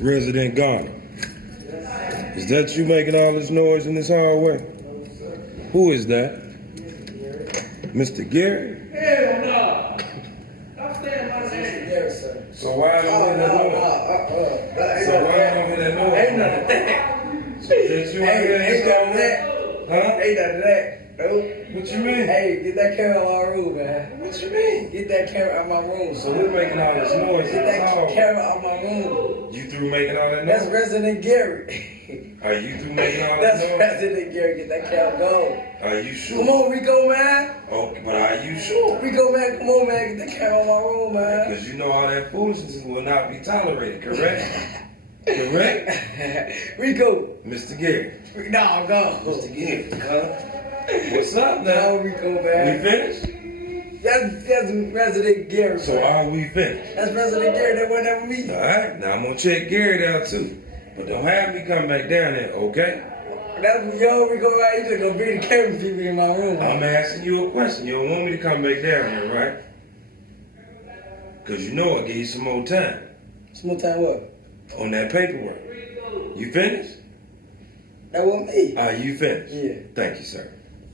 Resident Garner. Is that you making all this noise in this hallway? Who is that? Mr. Gary? Hell no! I'm saying my name. Yes, sir. So why don't you hear that noise? So why don't you hear that noise? Ain't none of that. So did you hear Ain't none of that. Huh? Ain't none of that. What you mean? Hey, get that camera out of my room, man. What you mean? Get that camera out of my room. So we're making all this noise. Get that camera out of my room. You through making all that noise? That's Resident Gary. Are you through making all that That's noise? Resident Gary. Get that camera go. Are you sure? Come on, Rico, man. Okay, but are you sure? Rico, man, come on, man. Get that camera out of my room, man. Because you know all that foolishness will not be tolerated, correct? Correct? Rico. Mr. Gary. No, go. Mr. Gary, huh? What's up now? No, Rico, man. We finished? That's Resident Gary. So are we finished? That's Resident Gary. That wasn't ever me. All right, now I'm going to check Gary out too. But don't have me come back down there, okay? That's yo, Rico, right? You just gonna bring the camera people in my room. I'm asking you a question. You don't want me to come back down here, right? Because you know I'll give you some more time. Some more time what? On that paperwork. You finished? That wasn't me. Are you finished? Yeah. Thank you, sir.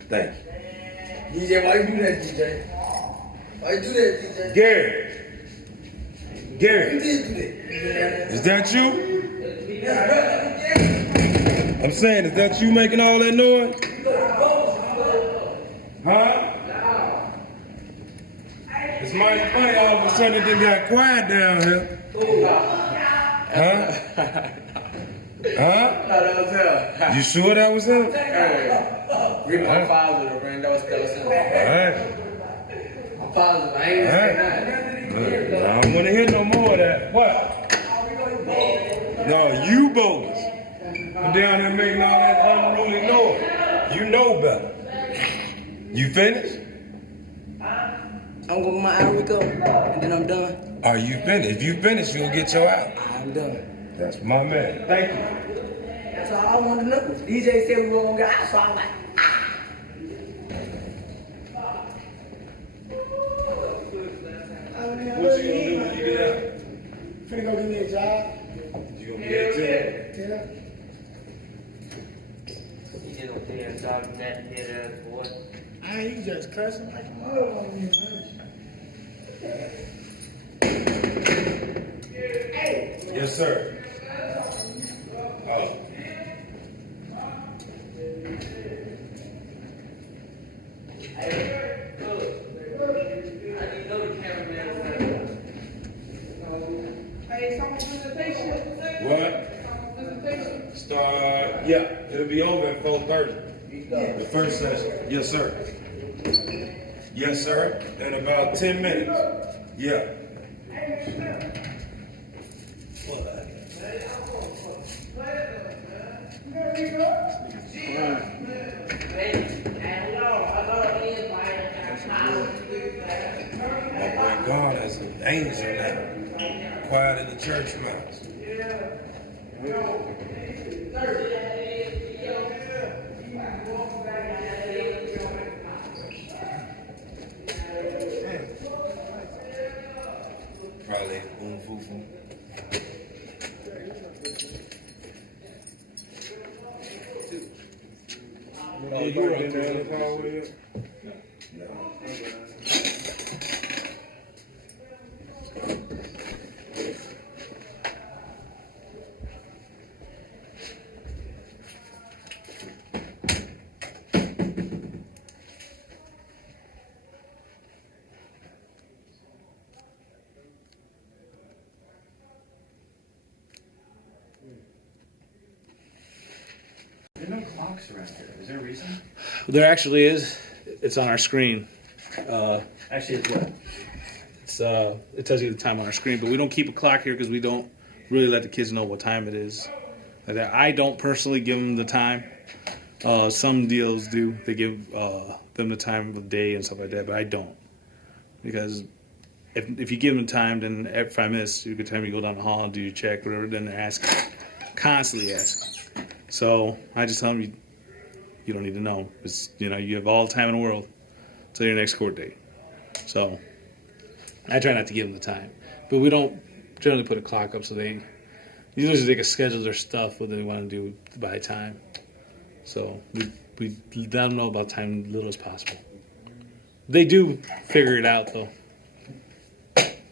Thank you. DJ, why you do that, DJ? Why you do that, DJ? Gary. You Gary. did do that. Is that you? That's Resident Gary. I'm saying, is that you making all that noise? Huh? It's mighty funny all of a sudden it done got quiet down here. Huh? Huh? No, that was him. You sure that was him? Hey, read my father, man. That was him. Alright. My father, I ain't saying Alright. I don't want to hear no more of that. What? No, you bogus. You're down there making all that unruly noise. You know better. You finished? I'm going to my hour Rico, and then I'm done. Are you finished? If you finish, you'll get your out. I'm done. That's my man. Thank you. That's all I wanted to know. DJ said we were going to go out, so I'm like, What you gonna do when you get out? finna go get me a job. You gonna get that too? Yeah. You did a damn job in that head ass boy. I ain't just cussing like a mother on me. Yes, sir. Oh. What? Start. Yeah, it'll be over at 4:30. The first session. Yes, sir. Yes, sir. In about 10 minutes. Yeah. My boy God has an angel now. Quiet in the church mouse. Probably boom foo foo. Oh, you right there in the car with you? There are no clocks around here. Is there a reason? There actually is. It's on our screen. Actually, it's what? It tells you the time on our screen, but we don't keep a clock here because we don't really let the kids know what time it is. I don't personally give them the time. Some deals do. They give them the time of day and stuff like that, but I don't. Because if you give them time, then if I miss, you could tell me you go down the hall and do your check, whatever, then they're asking, constantly asking. So I just tell them you don't need to know. It's, you have all the time in the world till your next court date. So I try not to give them the time, but we don't generally put a clock up so they usually they can schedule their stuff what they want to do by time. So we let them know about time little as possible. They do figure it out though.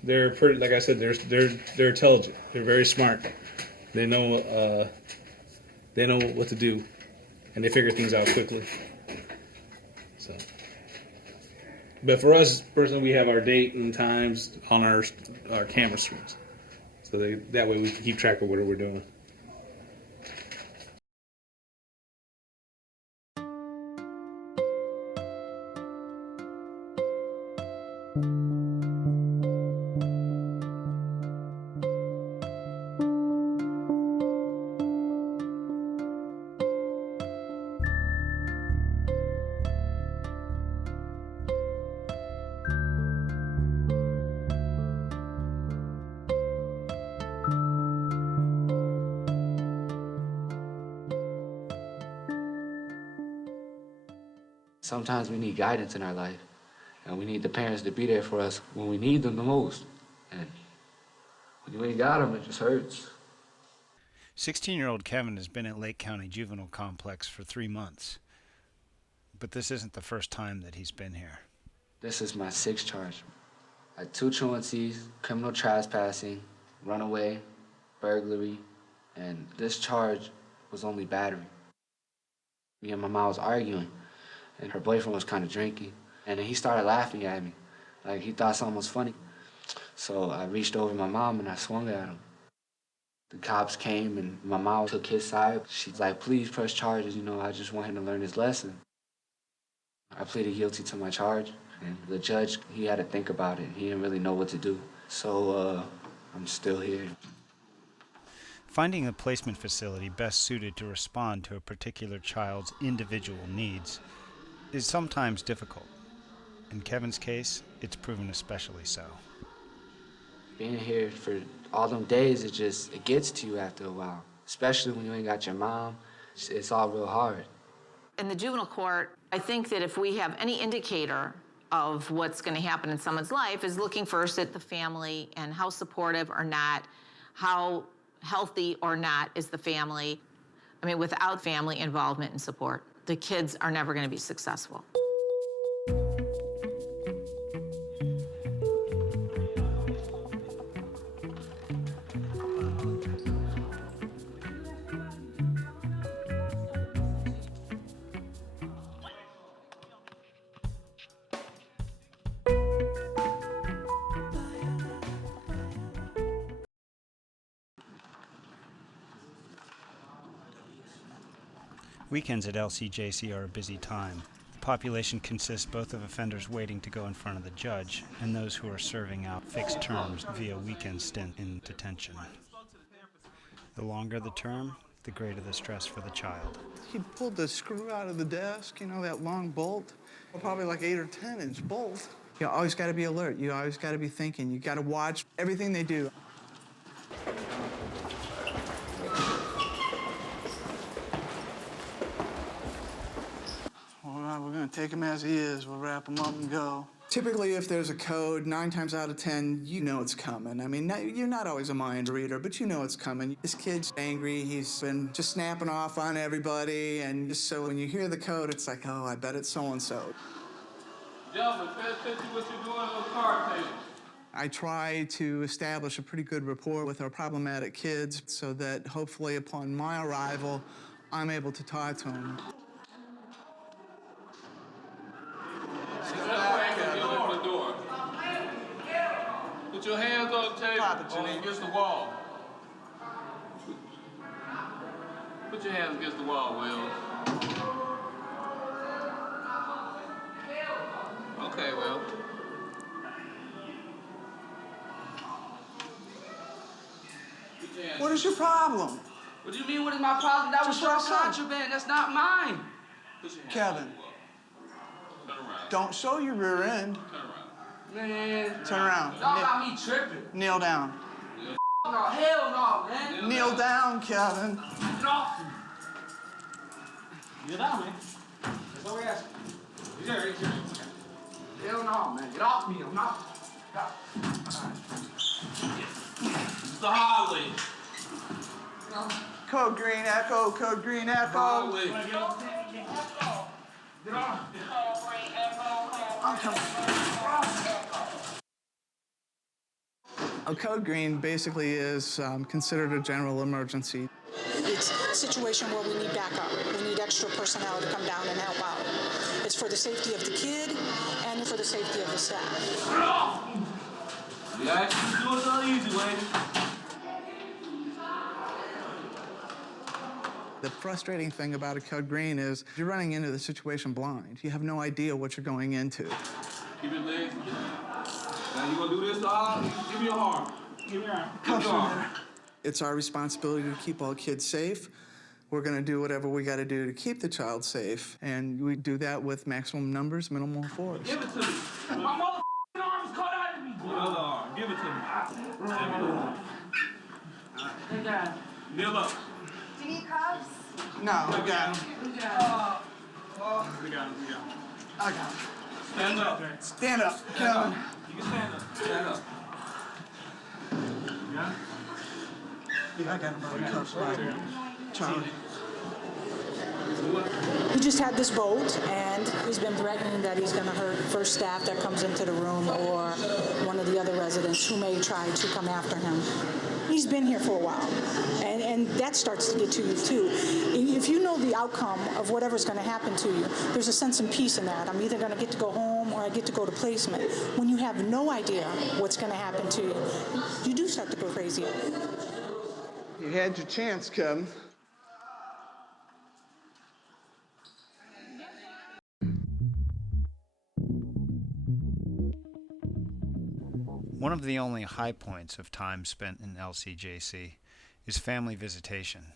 They're pretty, like I said, they're intelligent. They're very smart. They know what to do, and they figure things out quickly. So, but for us personally, we have our date and times on our camera screens, so that way we can keep track of what we're doing. Sometimes we need guidance in our life, and we need the parents to be there for us when we need them the most. And when you ain't got them, it just hurts. 16-year-old Kevin has been at Lake County Juvenile Complex for 3 months, but this isn't the first time that he's been here. This is my 6th charge. I had 2 truancies, criminal trespassing, runaway, burglary, and this charge was only battery. Me and my mom was arguing, and her boyfriend was kind of drinking, and then he started laughing at me, like he thought something was funny. So I reached over my mom and I swung at him. The cops came and my mom took his side. She's like, please press charges, I just want him to learn his lesson. I pleaded guilty to my charge, and the judge, he had to think about it. He didn't really know what to do. So I'm still here. Finding a placement facility best suited to respond to a particular child's individual needs is sometimes difficult. In Kevin's case, it's proven especially so. Being here for all them days, it gets to you after a while, especially when you ain't got your mom. It's all real hard. In the juvenile court, I think that if we have any indicator of what's going to happen in someone's life is looking first at the family and how supportive or not, how healthy or not is the family. I mean, without family involvement and support, the kids are never going to be successful. Weekends at LCJC are a busy time. The population consists both of offenders waiting to go in front of the judge and those who are serving out fixed terms via weekend stint in detention. The longer the term, the greater the stress for the child. He pulled the screw out of the desk, that long bolt, probably like 8 or 10-inch bolt. You always got to be alert. You always got to be thinking. You got to watch everything they do. All right, we're going to take him as he is. We'll wrap him up and go. Typically, if there's a code, 9 times out of 10, you know it's coming. I mean, you're not always a mind reader, but you know it's coming. This kid's angry. He's been just snapping off on everybody. And just so when you hear the code, it's like, oh, I bet it's so-and-so. Gentlemen, pay attention to what you're doing on the card table. I try to establish a pretty good rapport with our problematic kids so that hopefully upon my arrival, I'm able to talk to them. Put your hands on the table or against the wall. Put your hands against the wall, Will. Okay, Will. What is your problem? What do you mean, what is my problem? That was Just what I your said. contraband. That's not mine. Kevin, Turn around. don't show your rear end. Turn around. Man. Turn around. Y'all got me tripping. Kneel down. No, hell no, man. Kneel down, Kevin. Get off me. Get down, man. That's all we ask. He's there. Hell no, man. Get off me. I'm not. It's the highway. Code green echo, code green echo. I'm coming. A code green basically is considered a general emergency. It's a situation where we need backup. We need extra personnel to come down and help out. It's for the safety of the kid and for the safety of the staff. Yeah, do it the easy way. The frustrating thing about a code green is you're running into the situation blind. You have no idea what you're going into. Keep it legs. Now you gonna do this, give me your arm. Give me your arm. Give me your arm. It's our responsibility to keep all kids safe. We're going to do whatever we got to do to keep the child safe, and we do that with maximum numbers, minimal force. Give it to me. My motherfucking arm is caught out of me. The other arm. Give it to me. Let me know. Hey, Dad. Kneel up. Do you need cuffs? No, we got him. We got him. I got him. Stand up. Stand up, Kevin. You can stand up. Stand up. Yeah? Yeah, I got him by the cuffs right here. Charlie. He just had this boat, and he's been threatening that he's going to hurt first staff that comes into the room or one of the other residents who may try to come after him. He's been here for a while, and that starts to get to you, too. If you know the outcome of whatever's going to happen to you, there's a sense of peace in that. I'm either going to get to go home or I get to go to placement. When you have no idea what's going to happen to you, you do start to go crazy. You had your chance, Kevin. One of the only high points of time spent in LCJC is family visitation.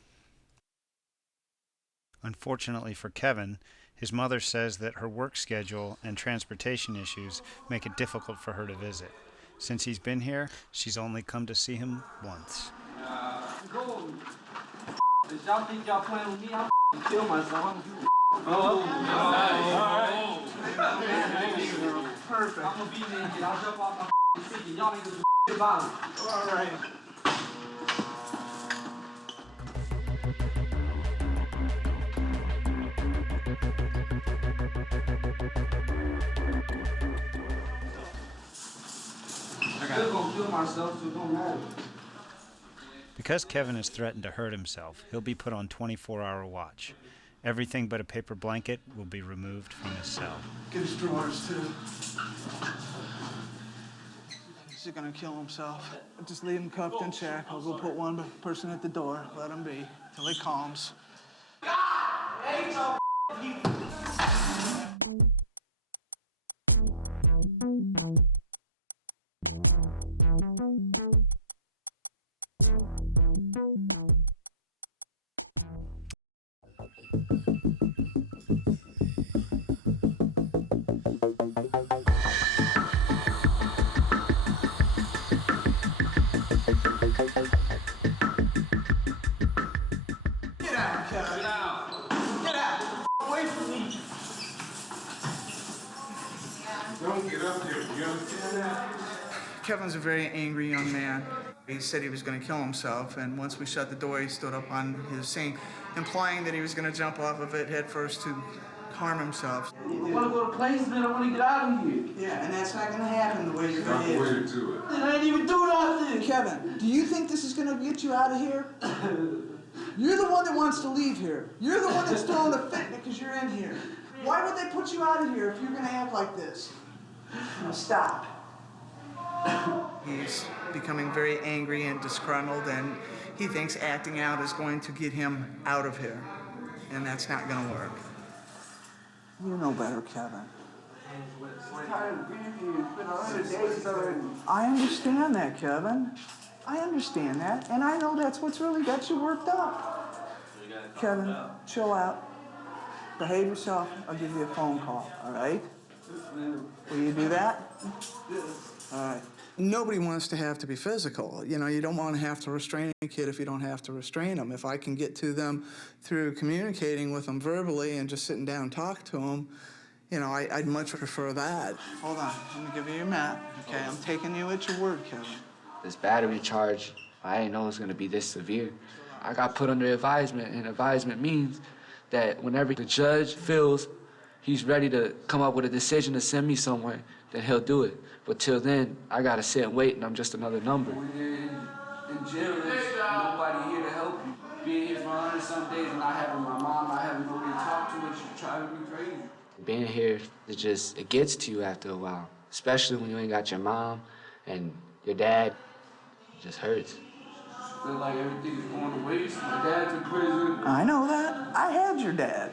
Unfortunately for Kevin, his mother says that her work schedule and transportation issues make it difficult for her to visit. Since he's been here, she's only come to see him once. Y'all think y'all playing with me? I'm kill myself. Perfect. I'm gonna be naked. I'll jump off my seat. Y'all niggas do about it. All right. I'm still gonna kill myself, so it don't matter. Because Kevin has threatened to hurt himself, he'll be put on 24-hour watch. Everything but a paper blanket will be removed from his cell. Get his drawers, too. He's gonna kill himself. Just leave him cuffed and check. I'll go put one person at the door. Let him be till he calms. Get out, Kevin. Get out. Get out. Away from me. Don't get up here. You understand that? Kevin's a very angry young man. He said he was going to kill himself, and once we shut the door, he stood up on his seat, implying that he was going to jump off of it head first to harm himself. I wanna go to placement. I wanna get out of here. Yeah, and that's not going to happen the way you're Not the way going to do it. I ain't even do nothing. Kevin, do you think this is going to get you out of here? You're the one that wants to leave here. You're the one that's throwing a fit because you're in here. Why would they put you out of here if you're going to act like this? Now stop. He's becoming very angry and disgruntled, and he thinks acting out is going to get him out of here. And that's not going to work. You know better, Kevin. I understand that, Kevin. I understand that, and I know that's what's really got you worked up. Kevin, chill out. Behave yourself. I'll give you a phone call, all right? Will you do that? All right. Nobody wants to have to be physical. You know, you don't want to have to restrain a kid if you don't have to restrain them. If I can get to them through communicating with them verbally and just sitting down and talk to them, you know, I'd much prefer that. Hold on. Let me give you your map. Okay, I'm taking you at your word, Kevin. This battery charge, I didn't know it was going to be this severe. I got put under advisement, and advisement means that whenever the judge feels he's ready to come up with a decision to send me somewhere, then he'll do it. But till then, I gotta sit and wait, and I'm just another number. When you're in jail, there's nobody here to help you. Being here for 100-some days and not having my mom, not having nobody to talk to, it's driving me crazy. Being here, it gets to you after a while, especially when you ain't got your mom and your dad. It just hurts. I feel like everything is going to waste. My dad's in prison. I know that. I had your dad.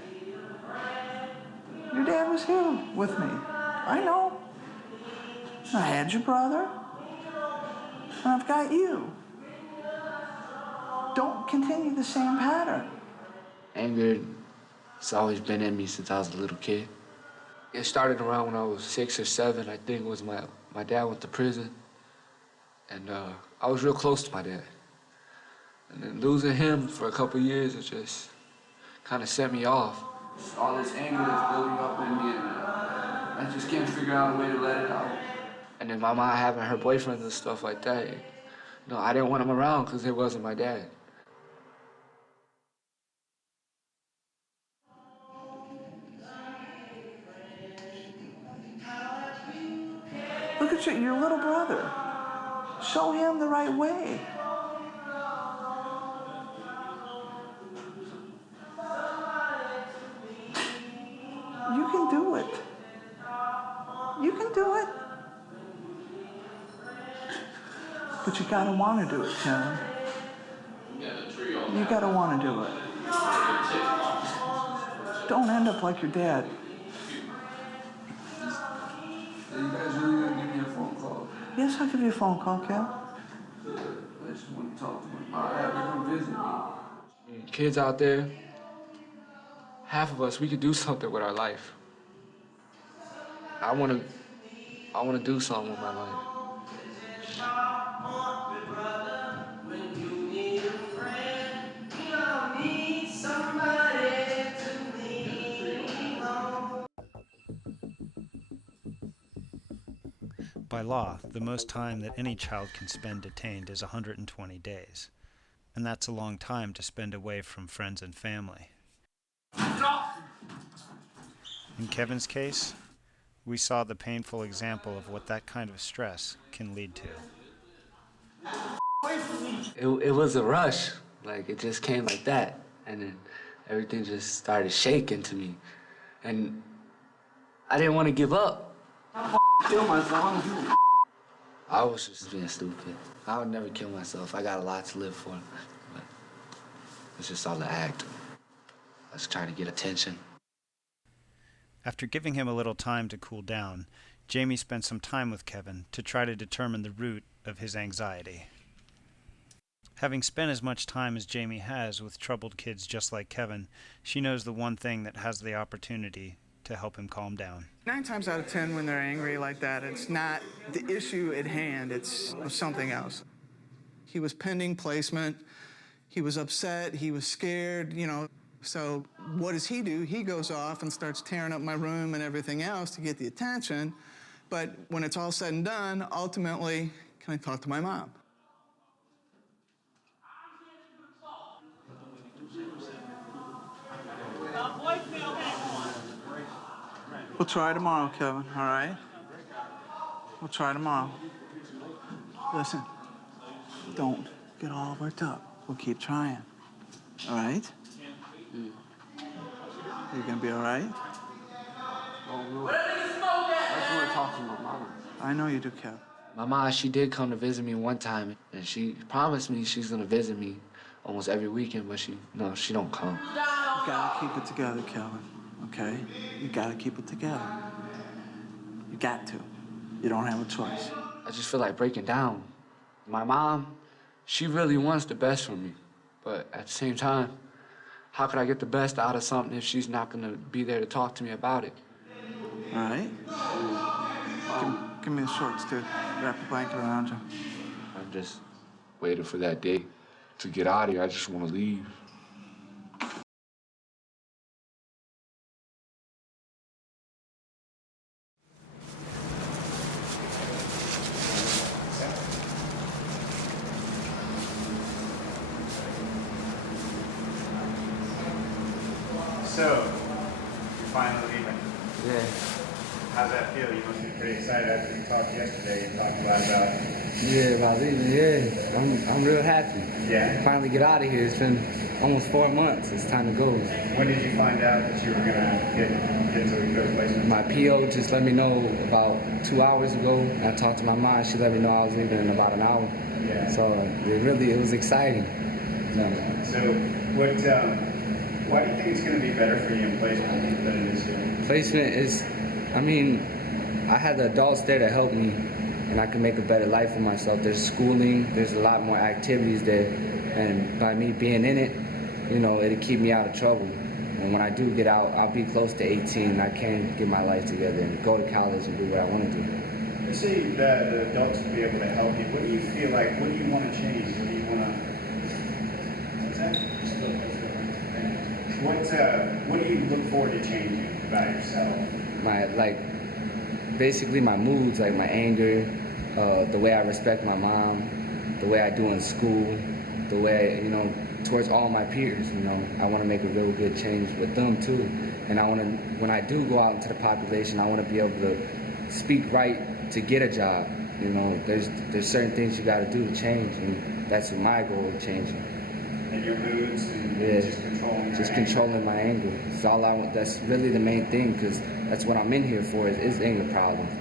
Your dad was here with me. I know. I had your brother. And I've got you. Don't continue the same pattern. Anger, it's always been in me since I was a little kid. It started around when I was 6 or 7, I think, was my dad went to prison. And I was real close to my dad. And then losing him for a couple years, it just kind of set me off. All this anger that's building up in me, and I just can't figure out a way to let it out. And then my mom having her boyfriends and stuff like that, I didn't want him around because it wasn't my dad. Look at your little brother. Show him the right way. You can do it. You can do it. But you gotta want to do it, Kevin. You gotta want to do it. Don't end up like your dad. You guys really gonna give me a phone call? Yes, I'll give you a phone call, Kev. I just want to talk to my mom. Have her come visit me. Kids out there, half of us, we could do something with our life. I want to do something with my life. By law, the most time that any child can spend detained is 120 days. And that's a long time to spend away from friends and family. In Kevin's case, we saw the painful example of what that kind of stress can lead to. It was a rush. Like, it just came like that. And then everything just started shaking to me. And I didn't want to give up. Kill myself. I was just being stupid. I would never kill myself. I got a lot to live for. But it's just all an act. I was trying to get attention. After giving him a little time to cool down, Jamie spent some time with Kevin to try to determine the root of his anxiety. Having spent as much time as Jamie has with troubled kids just like Kevin, she knows the one thing that has the opportunity to help him calm down. 9 times out of 10 when they're angry like that, it's not the issue at hand, it's something else. He was pending placement, he was upset, he was scared, So what does he do? He goes off and starts tearing up my room and everything else to get the attention. But when it's all said and done, ultimately, can I talk to my mom? We'll try tomorrow, Kevin, all right? We'll try tomorrow. Listen, don't get all worked up. We'll keep trying, all right? You gonna be all right? Oh, no. I just want to talk to my mom. I know you do, Kev. My mom, she did come to visit me one time, and she promised me she's gonna visit me almost every weekend, but she don't come. You gotta keep it together, Kevin, okay? You gotta keep it together. You got to. You don't have a choice. I just feel like breaking down. My mom, she really wants the best for me, but at the same time, how could I get the best out of something if she's not gonna be there to talk to me about it? All right? Give me the shorts, dude. Wrap the blanket around you. I'm just waiting for that day to get out of here. I just want to leave. So, you're finally leaving. Yeah. How's that feel? You must be pretty excited after you talked yesterday and talked about About leaving, yeah. I'm real happy. Yeah. Finally get out of here. It's been almost 4 months. It's time to go. When did you find out that you were gonna get to a good placement? My PO just let me know about 2 hours ago. I talked to my mom. She let me know I was leaving in about an hour. Yeah. So it was exciting. So what? Why do you think it's gonna be better for you in placement than it is here? Placement is, I had the adults there to help me, and I can make a better life for myself. There's schooling, there's a lot more activities there, and by me being in it, it'll keep me out of trouble. And when I do get out, I'll be close to 18, and I can get my life together and go to college and do what I want to do. You say that the adults will be able to help you. What do you feel like? What do you want to change? What do you want to? What's that? What do you look forward to changing about yourself? Basically my moods, like my anger, the way I respect my mom, the way I do in school, the way, towards all my peers, I want to make a real good change with them too. And when I do go out into the population, I want to be able to speak right to get a job. There's certain things you got to do to change, and that's my goal of changing. And your moods and just controlling my anger. It's all I want. That's really the main thing, because that's what I'm in here for, is anger problems.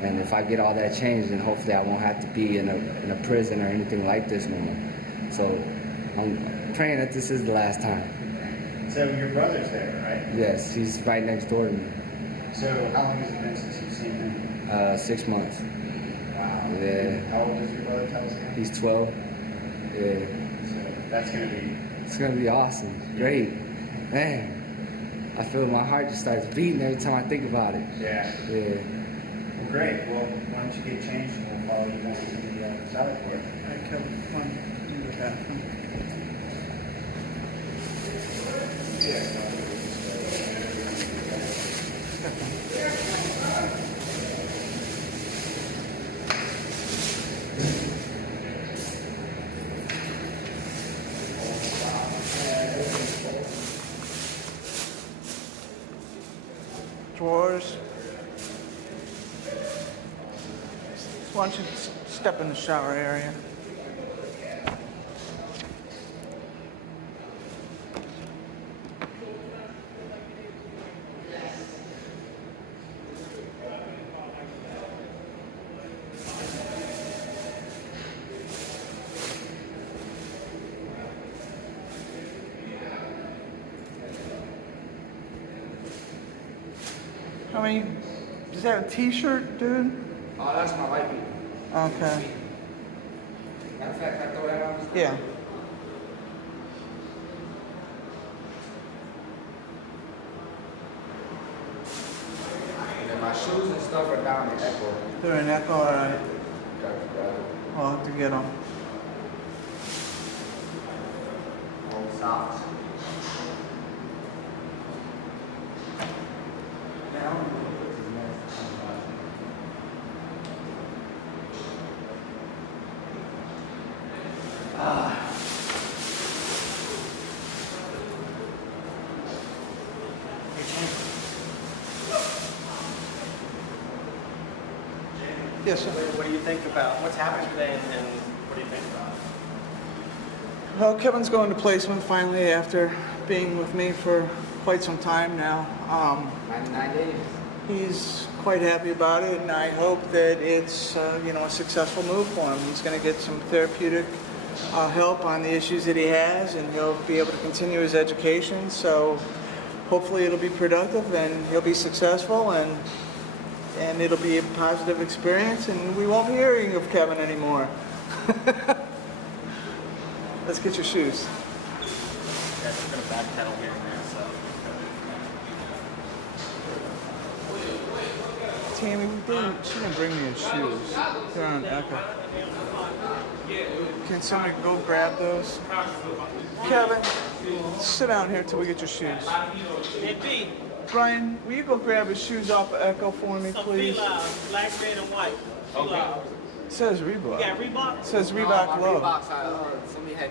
And if I get all that changed, then hopefully I won't have to be in a prison or anything like this no more. So I'm praying that this is the last time. So your brother's there, right? Yes, he's right next door to me. So how long has it been since you've seen him? 6 months. Wow. Yeah. How old is your brother, tell us again? He's 12. Yeah. That's going to be... It's going to be awesome. Great. Man, I feel my heart just starts beating every time I think about it. Yeah. Yeah. Well, great. Well, why don't you get changed and we'll follow you down to the salad court. All right, Kevin, come on into the bathroom. Drawers. Why don't you step in the shower area? Does that have a t-shirt, dude? Oh, that's my white people. Okay. Matter of fact, can I throw that on? Yeah. And my shoes and stuff are down in Echo. They're in Echo, all right. I'll have to get them. Socks. Yes, sir. What do you think about what's happened today, and what do you think about it? Well, Kevin's going to placement finally after being with me for quite some time now. 99 days. He's quite happy about it, and I hope that it's a successful move for him. He's going to get some therapeutic help on the issues that he has, and he'll be able to continue his education. So hopefully it'll be productive, and he'll be successful, and it'll be a positive experience, and we won't be hearing of Kevin anymore. Let's get your shoes. Yeah, we're gonna backpedal here and there, so. Tammy, she didn't bring me his shoes. They're on Echo. Can somebody go grab those? Kevin, sit down here till we get your shoes. Brian, will you go grab his shoes off of Echo for me, please? Black, red, and white. Okay. It says Reebok. You got Reebok? It says Reebok Love. Somebody had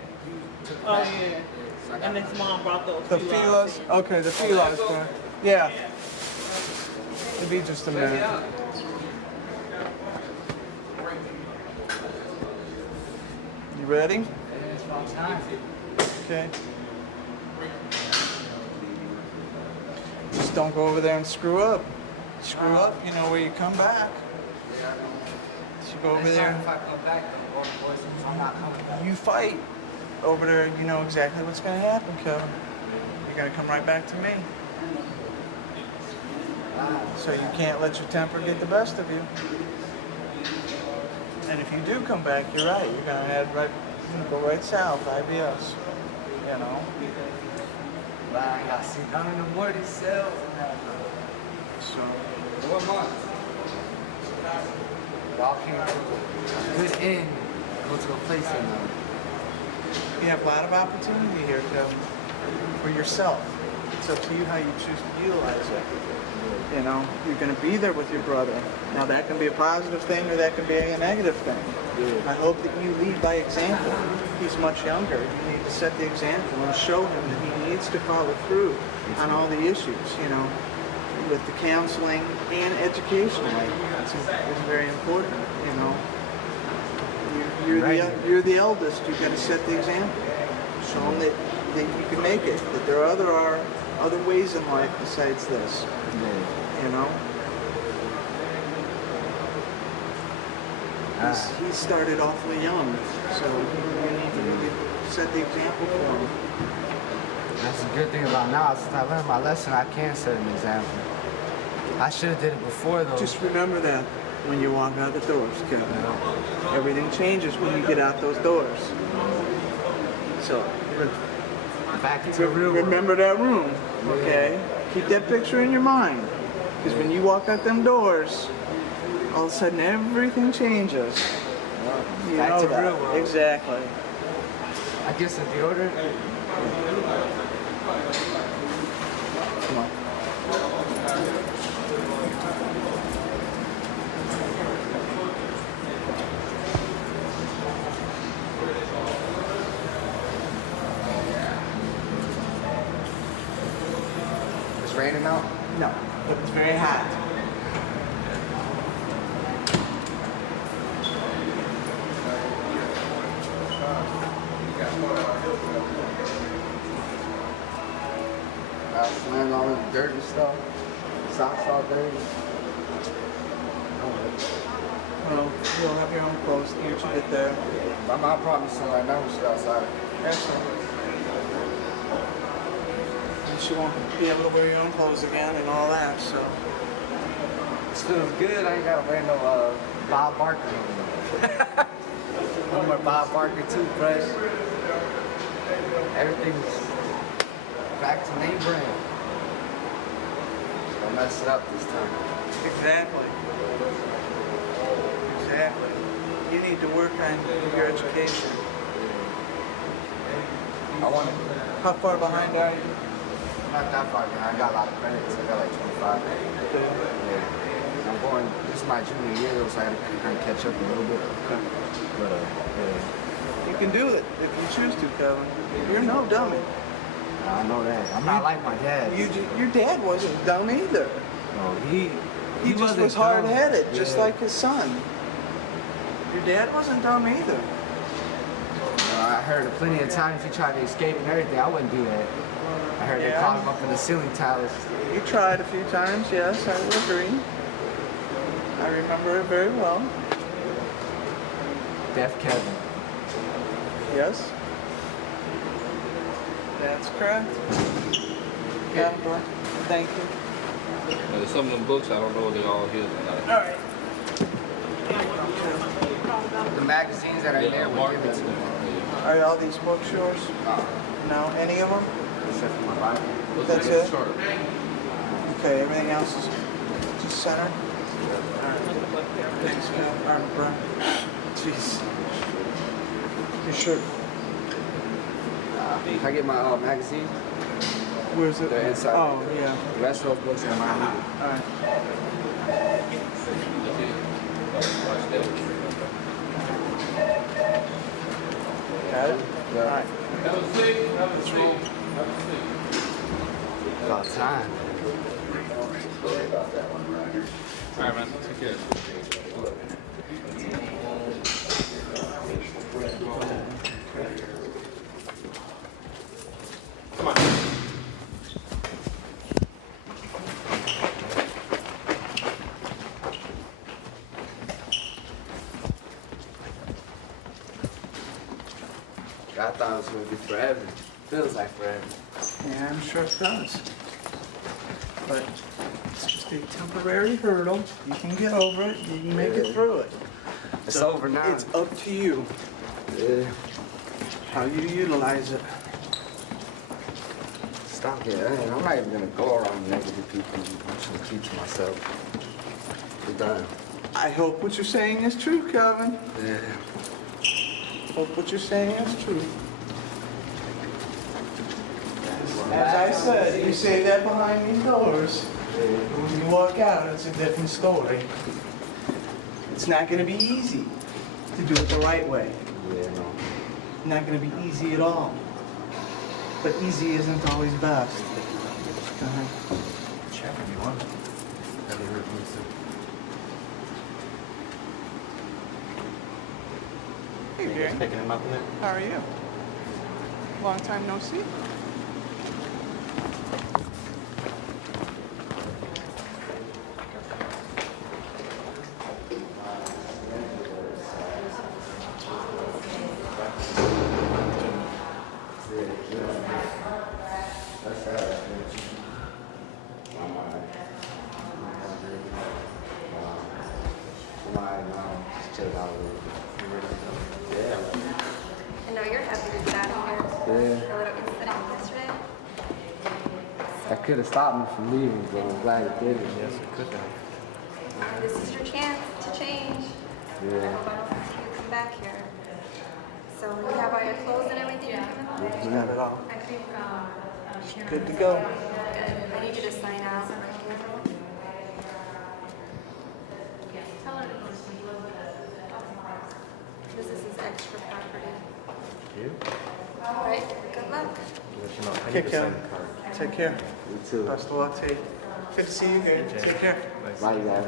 Oh, yeah. And his mom brought those The two Filas? Okay, the Filas, bro. Yeah. It'll be just a minute. You ready? Okay. Just don't go over there and screw up. Screw up, you know where you come back. So you go over there. If I come back, I'm not coming. You fight over there, you know exactly what's going to happen, Kevin. You're going to come right back to me. So you can't let your temper get the best of you. And if you do come back, you're right. You're going to head right, go right south, IBS. You know. I see none of them more these cells. So. 1 month. Y'all came to a good end. Go to a place in there. You have a lot of opportunity here, Kevin, for yourself. It's up to you how you choose to utilize it. You know, you're going to be there with your brother. Now that can be a positive thing or that can be a negative thing. I hope that you lead by example. He's much younger. You need to set the example and show him that he needs to follow through on all the issues, you know, with the counseling and education. It's very important, you know. You're the eldest. You've got to set the example. Show them that you can make it. That there are other ways in life besides this. You know. He started awfully young, so you need to set the example for him. That's the good thing about now. Since I learned my lesson, I can set an example. I should have did it before, though. Just remember that when you walk out the doors, Kevin. Everything changes when you get out those doors. So, back into the real world. Remember that room, okay? Keep that picture in your mind. Because when you walk out them doors, all of a sudden everything changes. You back know to that. real world. Exactly. I guess the deodorant. Come on. It's raining out? No, but it's very hot. Slam all this dirty stuff. Socks all dirty. Well, you'll have your own clothes once you get there. My mom brought me some right now when she got outside. Excellent. And she won't be able to wear your own clothes again and all that, so. This feels good. I ain't gotta wear no Bob Barker anymore. No more Bob Barker toothbrush. Everything's back to name brand. Don't mess it up this time. Exactly. Exactly. You need to work on your education. I want to. How far behind are you? Not that far behind. I got a lot of credits. I got like 25. Yeah. I'm going. This is my junior year, though, so I got to kind of catch up a little bit. But yeah. You can do it if you choose to, Kevin. You're no dummy. I know that. I'm not like my dad. Your dad wasn't dumb either. No, he just was hard-headed, just like his son. Your dad wasn't dumb either. I heard plenty of times he tried to escape and everything. I wouldn't do that. I heard they caught him up in the ceiling tiles. He tried a few times, yes, I would agree. I remember it very well. Deaf Kevin. Yes. That's correct. Yeah, bro. Thank you. Some of them books, I don't know if they're all his or not. All right. The magazines that are in there were given to me. Are all these books yours? No. Any of them? Except for my Bible. That's it? Okay, everything else is just center? All right, bro. Jeez. You sure? Can I get my magazine? Where's it? They're inside. Oh, yeah. The rest of those books are mine. All right. Got it? Yeah. All right. Let's roll. About time. All right, man. Take care. Come on. I thought it was gonna be forever. Feels like forever. Yeah, I'm sure it does. But it's just a temporary hurdle. You can get over it. You can make it through it. It's over now. It's up to you Yeah. how you utilize it. Stop it. I'm not even gonna go around negative people. I'm just gonna keep to myself. We're done. I hope what you're saying is true, Kevin. Yeah. Hope what you're saying is true. As I said, you say that behind these doors. When you walk out, it's a different story. It's not going to be easy to do it the right way. Yeah, no. Not going to be easy at all. But easy isn't always best. Check if you want. Have you heard from me? Hey, Jerry. Picking him up in it? How are you? Long time no see. I know you're happy to get out of here. Yeah. A little incident yesterday. That could have stopped me from leaving, but I'm glad it didn't. Yes, it could have. This is your chance to change. Yeah. I hope I don't have to see you come back here. So you have all your clothes and everything, Kevin? Not at all. I think Good to go. good. I need you to sign out. This is his extra property. You? All right, good luck. Let you know. I Okay, need to sign Kevin. the card. Take care. You too. Best of luck to you. Good to see you here. Jay. Take care. Nice. Bye, guys.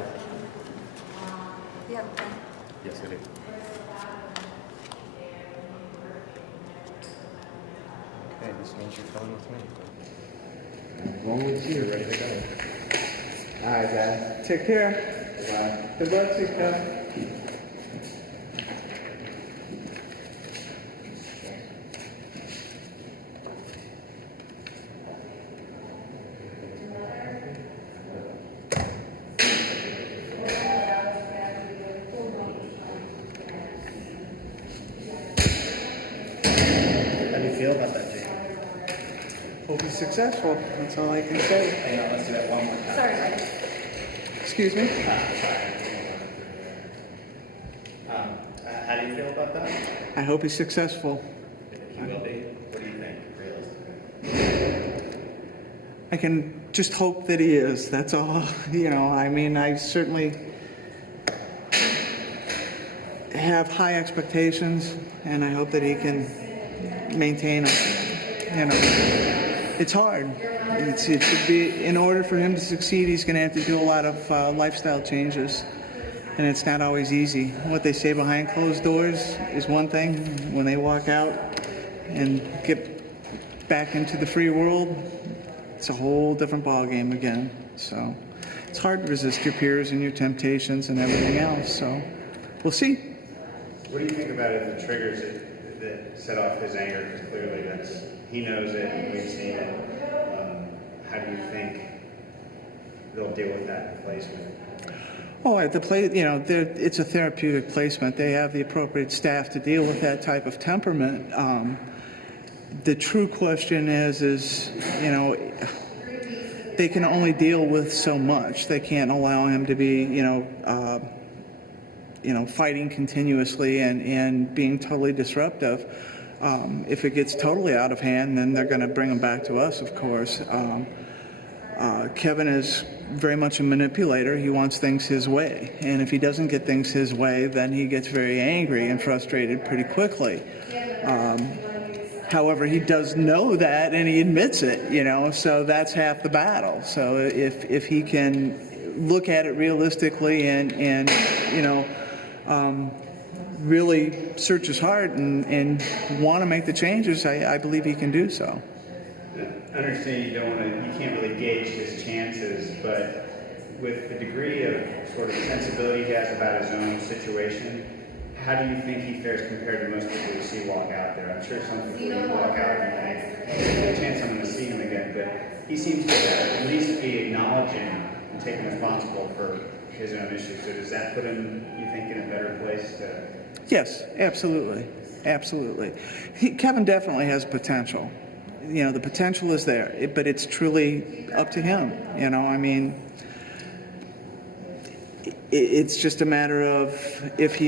You have a pen. Yes, I do. Okay, this means you're coming with me. I'm going with you. You're ready to go. All right, guys. Take care. Bye. Good luck to you, Kevin. How do you feel about that, Jake? Hope he's successful. That's all I can say. Hey, no, let's do that one more time. Sorry, Mike. Excuse me? How do you feel about that? I hope he's successful. He will be. What do you think, realistically? I can just hope that he is. That's all. You know, I mean, I certainly have high expectations, and I hope that he can maintain it. You know, it's hard. It should be, in order for him to succeed, he's going to have to do a lot of lifestyle changes, and it's not always easy. What they say behind closed doors is one thing. When they walk out and get back into the free world, it's a whole different ballgame again. So it's hard to resist your peers and your temptations and everything else. So we'll see. What do you think about it, the triggers that set off his anger? Because clearly he knows it and we've seen it. How do you think they'll deal with that in placement? Oh, at the place, you know, it's a therapeutic placement. They have the appropriate staff to deal with that type of temperament. The true question is, you know, they can only deal with so much. They can't allow him to be, fighting continuously and being totally disruptive. If it gets totally out of hand, then they're going to bring him back to us, of course. Kevin is very much a manipulator. He wants things his way. And if he doesn't get things his way, then he gets very angry and frustrated pretty quickly. However, he does know that, and he admits it, you know, so that's half the battle. So if he can look at it realistically and you know, really search his heart and want to make the changes, I believe he can do so. I understand you can't really gauge his chances, but with the degree of sort of sensibility he has about his own situation, how do you think he fares compared to most people you see walk out there? I'm sure some people you walk out and think, there's a chance I'm going to see him again, but he seems to at least be acknowledging and taking responsible for his own issues. So does that put him, you think, in a better place to... Yes, absolutely. Absolutely. Kevin definitely has potential. You know, the potential is there, but it's truly up to him. You know, I mean, it's just a matter of if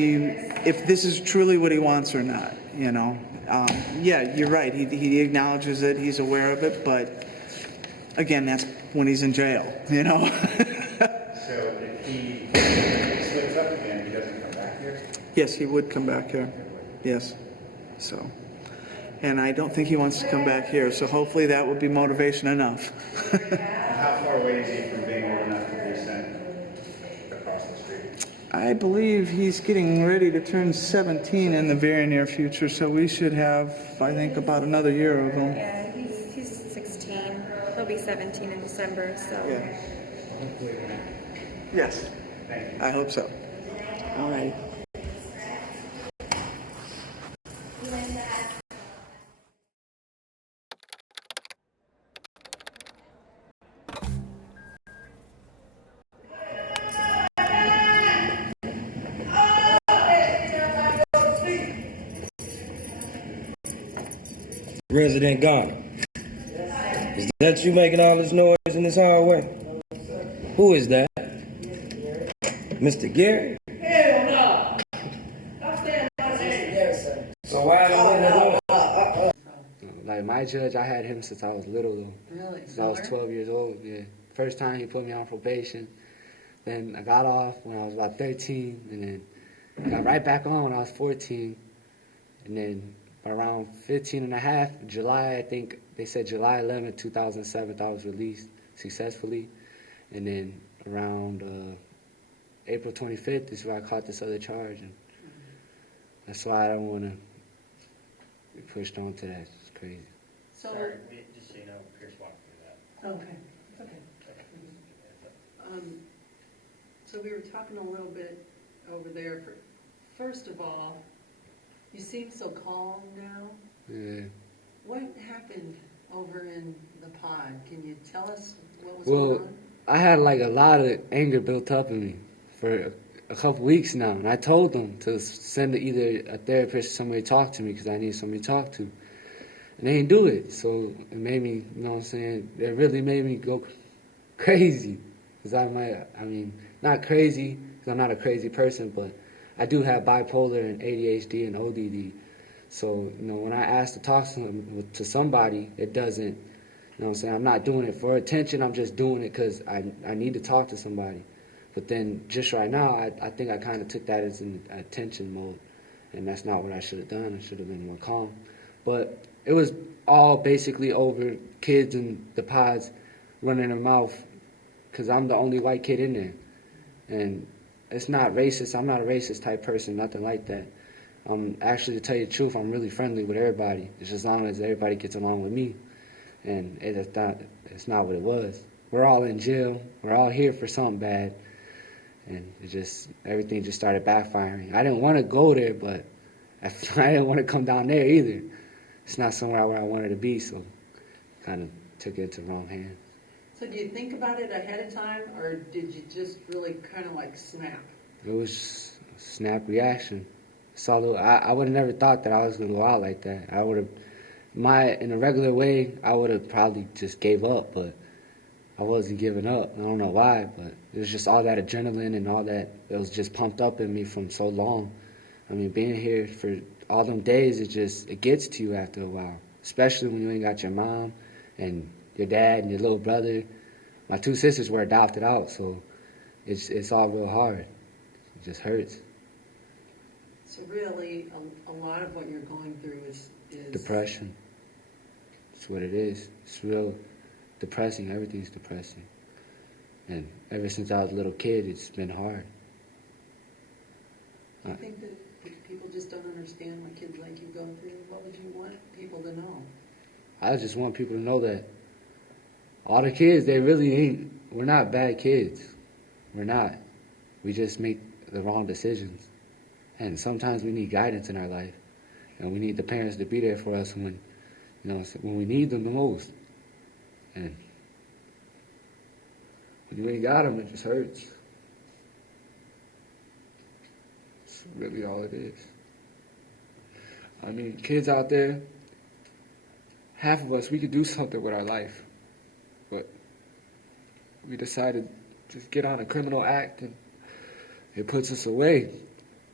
this is truly what he wants or not, you know. Yeah, you're right. He acknowledges it. He's aware of it. But, again, that's when he's in jail, you know. So if he slips up again, he doesn't come back here? Yes, he would come back here. Yes. So, and I don't think he wants to come back here. So hopefully that would be motivation enough. How far away is he from being old enough to be sent across the street? I believe he's getting ready to turn 17 in the very near future. So we should have, I think, about another year of him. Yeah, he's 16. He'll be 17 in December, so. Yeah. Yes. Thank you. I hope so. All right. Resident gone. Is that you making all this noise in this hallway? Who is that? Mr. Gary? Hell no! I stand by my name. So why don't Like my judge, I had him since I was little though. Really? Since I was 12 years old, yeah. First time he put me on probation. Then I got off when I was about 13, and then I got right back on when I was 14. And then around 15 and a half, July, I think they said July 11th, 2007, I was released successfully. And then around April 25th is where I caught this other charge. And that's why I don't want to be pushed on to that. It's crazy. So, Sorry, just so you know, Pierce walked through that. okay, okay. So we were talking a little bit over there. First of all, you seem so calm now. Yeah. What happened over in the pod? Can you tell us what was Well, going on? I had like a lot of anger built up in me for a couple weeks now, and I told them to send either a therapist or somebody to talk to me because I need somebody to talk to. And they didn't do it, so it made me, you know what I'm saying, it really made me go crazy. Because not crazy, because I'm not a crazy person, but I do have bipolar and ADHD and ODD. So, you know, when I ask to talk to somebody, it doesn't, you know what I'm saying, I'm not doing it for attention, I'm just doing it because I need to talk to somebody. But then just right now, I think I kind of took that as an attention mode, and that's not what I should have done. I should have been more calm. But it was all basically over kids in the pods running their mouth because I'm the only white kid in there. And it's not racist. I'm not a racist type person, nothing like that. Actually, to tell you the truth, I'm really friendly with everybody. It's just as long as everybody gets along with me. And it's not what it was. We're all in jail. We're all here for something bad. And everything just started backfiring. I didn't want to go there, but I didn't want to come down there either. It's not somewhere where I wanted to be, so kind of took it into the wrong hands. So do you think about it ahead of time, or did you just really kind of like snap? It was a snap reaction. I would have never thought that I was going to go out like that. In a regular way, I would have probably just gave up, but I wasn't giving up. I don't know why, but it was just all that adrenaline and all that. It was just pumped up in me from so long. I mean, being here for all them days, it gets to you after a while, especially when you ain't got your mom and your dad and your little brother. My two sisters were adopted out, so it's all real hard. It just hurts. So really, a lot of what you're going through is Depression. It's what it is. It's real depressing. Everything's depressing. And ever since I was a little kid, it's been hard. I think that people just don't understand what kids like you go through. What would you want people to know? I just want people to know that all the kids, they really ain't, we're not bad kids. We're not. We just make the wrong decisions. And sometimes we need guidance in our life. And we need the parents to be there for us when, when we need them the most. And when you ain't got them, it just hurts. It's really all it is. I mean, kids out there, half of us, we could do something with our life. But we decided to just get on a criminal act, and it puts us away.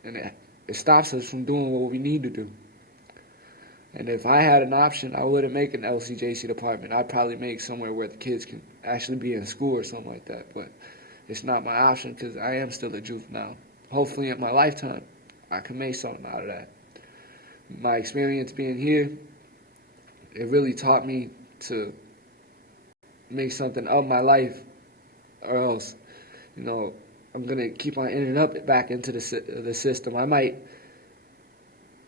And it stops us from doing what we need to do. And if I had an option, I wouldn't make an LCJC department. I'd probably make somewhere where the kids can actually be in school or something like that. But it's not my option because I am still a juvenile. Hopefully in my lifetime, I can make something out of that. My experience being here, it really taught me to make something of my life, or else, I'm going to keep on ending up back into the system. I might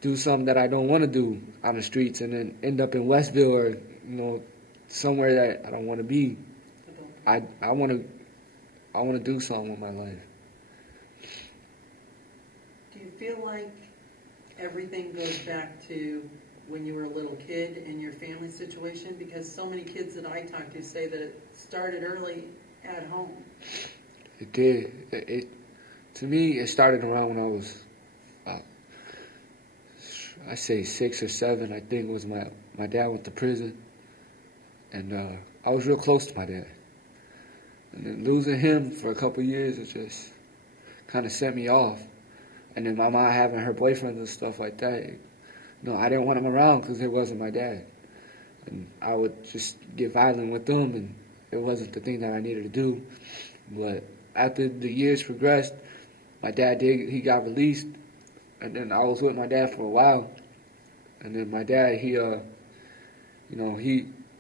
do something that I don't want to do on the streets and then end up in Westville or, somewhere that I don't want to be. I want to do something with my life. Do you feel like everything goes back to when you were a little kid and your family situation? Because so many kids that I talk to say that it started early at home. It did. To me, it started around when I was, I say 6 or 7. I think was my dad went to prison, and I was real close to my dad. And then losing him for a couple years, it just kind of set me off. And then my mom having her boyfriends and stuff like that, I didn't want him around because it wasn't my dad. And I would just get violent with them, and it wasn't the thing that I needed to do. But after the years progressed, my dad he got released, and then I was with my dad for a while. And then my dad, he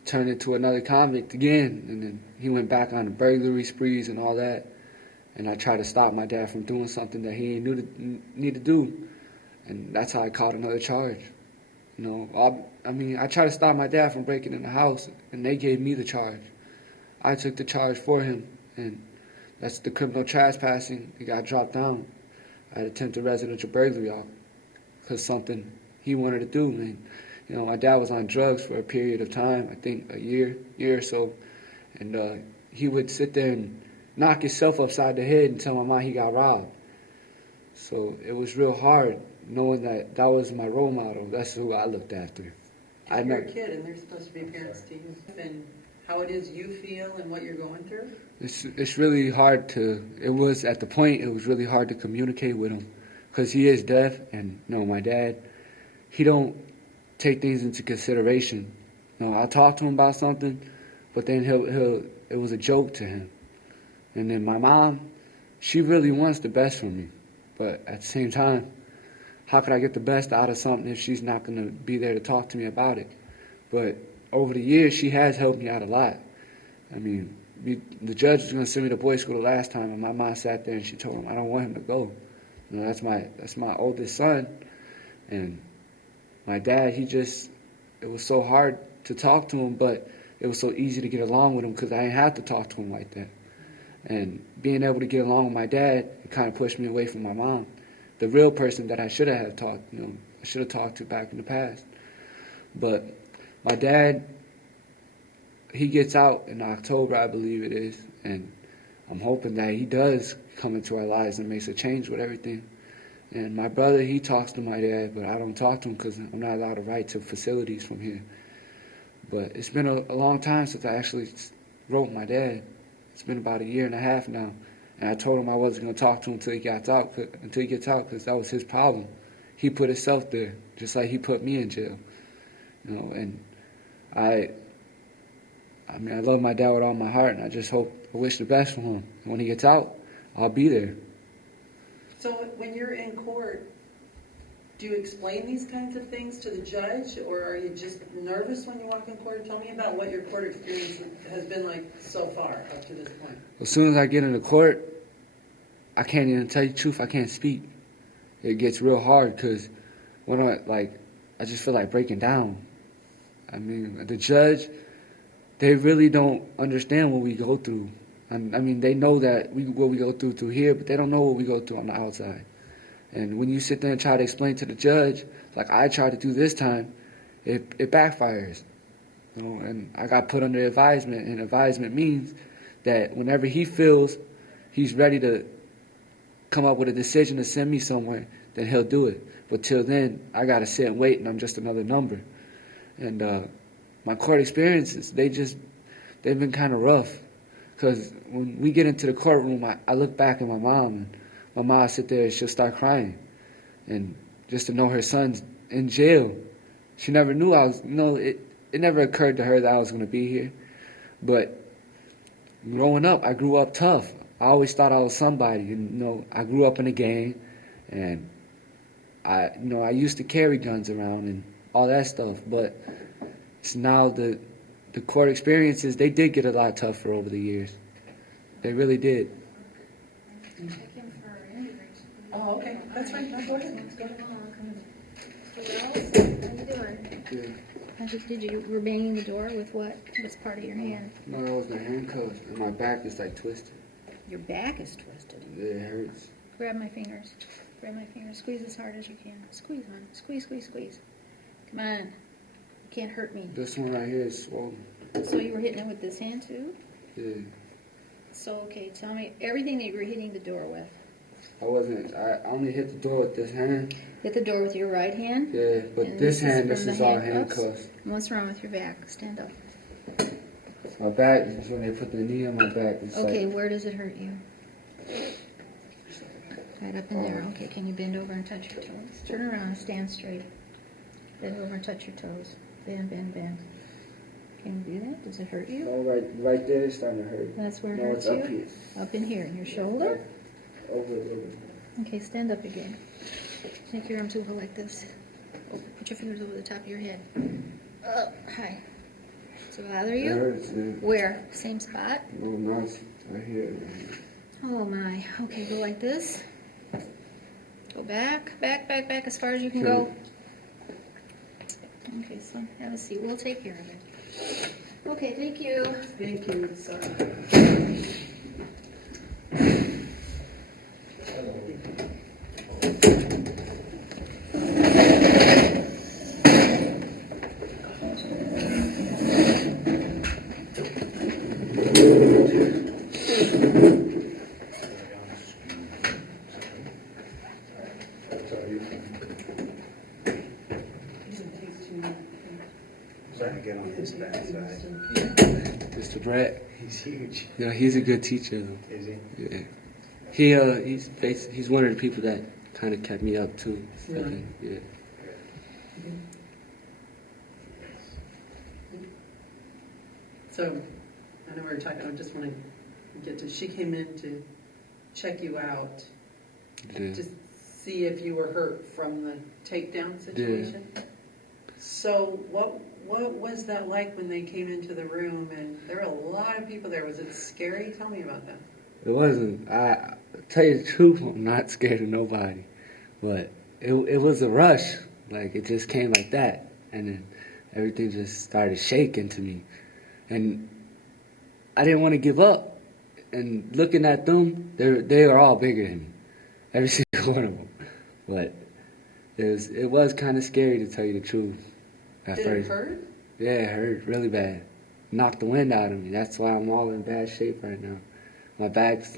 turned into another convict again, and then he went back on the burglary sprees and all that. And I tried to stop my dad from doing something that he need to do, and that's how I caught another charge. I tried to stop my dad from breaking in the house, and they gave me the charge. I took the charge for him, and that's the criminal trespassing. It got dropped down. I had attempted residential burglary off because something he wanted to do. And, my dad was on drugs for a period of time, I think a year or so, and he would sit there and knock himself upside the head and tell my mom he got robbed. So it was real hard knowing that was my role model. That's who I looked after. You're a kid, and they're supposed to be parents to you. And how it is you feel and what you're going through? It's really hard it was at the point, it was really hard to communicate with him because he is deaf, and, my dad, he don't take things into consideration. I'll talk to him about something, but then it was a joke to him. And then my mom, she really wants the best for me, but at the same time, how could I get the best out of something if she's not going to be there to talk to me about it? But over the years, she has helped me out a lot. I mean, the judge was going to send me to boys' school the last time, and my mom sat there and she told him, I don't want him to go. That's my oldest son. And my dad, it was so hard to talk to him, but it was so easy to get along with him because I didn't have to talk to him like that. And being able to get along with my dad, it kind of pushed me away from my mom, the real person that I should have talked to back in the past. But my dad, he gets out in October, I believe it is, and I'm hoping that he does come into our lives and makes a change with everything. And my brother, he talks to my dad, but I don't talk to him because I'm not allowed to write to facilities from here. But it's been a long time since I actually wrote my dad. It's been about 1.5 years now, and I told him I wasn't going to talk to him until he gets out because that was his problem. He put himself there, just like he put me in jail. And I love my dad with all my heart, and I wish the best for him. And when he gets out, I'll be there. So when you're in court, Do you explain these kinds of things to the judge, or are you just nervous when you walk in court? Tell me about what your court experience has been like so far up to this point. As soon as I get into court, I can't even tell you the truth. I can't speak. It gets real hard because when I just feel like breaking down. I mean, the judge, they really don't understand what we go through. I mean, they know that what we go through here, but they don't know what we go through on the outside. And when you sit there and try to explain to the judge, like I tried to do this time, it backfires. You know, and I got put under advisement, and advisement means that whenever he feels he's ready to come up with a decision to send me somewhere, then he'll do it. But till then, I gotta sit and wait, and I'm just another number. And my court experiences, they've been kind of rough. Because when we get into the courtroom, I look back at my mom, and my mom sit there and she'll start crying. And just to know her son's in jail, she never knew it never occurred to her that I was going to be here. But growing up, I grew up tough. I always thought I was somebody. And, I grew up in a gang, and I used to carry guns around and all that stuff. But it's now the court experiences, they did get a lot tougher over the years. They really did. Oh, okay. That's fine. No, go ahead. Go ahead. How you doing? Good. You were banging the door with what? What's part of your hand? No, that was my handcuffs, and my back is like twisted. Your back is twisted. Yeah, it hurts. Grab my fingers. Grab my fingers. Squeeze as hard as you can. Squeeze, hon. Squeeze, squeeze, squeeze. Come on. You can't hurt me. This one right here is swollen. So you were hitting it with this hand too? Yeah. So, okay, tell me everything that you were hitting the door with. I only hit the door with this hand. Hit the door with your right hand? Yeah, but this is all handcuffs. And what's wrong with your back? Stand up. My back is when they put the knee on my back. Okay, where does it hurt you? Right up in there. Okay, can you bend over and touch your toes? Turn around, stand straight. Bend over and touch your toes. Bend, bend, bend. Can you do that? Does it hurt you? Oh, right there it's starting to hurt. That's where it no, hurts it's you? up here. Up in here, in your shoulder? Over. Okay, stand up again. Take your arms over like this. Put your fingers over the top of your head. Hi. Does it bother you? It hurts, yeah. Where? Same spot? No, it's right here. Oh my. Okay, go like this. Go back as far as you can go. Okay, so have a seat. We'll take care of it. Okay, thank you. Thank you. Sorry. Get on his bad side. Mr. Brett. He's huge. Yeah, he's a good teacher though. Is he? Yeah. He's one of the people that kind of kept me up too. Really? Yeah. So, I know we were talking, I just want to get to, she came in to check you out, Yeah. to see if you were hurt from the takedown situation. Yeah. So, what was that like when they came into the room and there were a lot of people there? Was it scary? Tell me about that. It wasn't. I tell you the truth, I'm not scared of nobody, but it was a rush. Like it just came like that, and then everything just started shaking to me, and I didn't want to give up. And looking at them, they were all bigger than me, every single one of them. But it was kind of scary to tell you the truth. At Did first. it hurt? Yeah, it hurt really bad. Knocked the wind out of me. That's why I'm all in bad shape right now. My back's,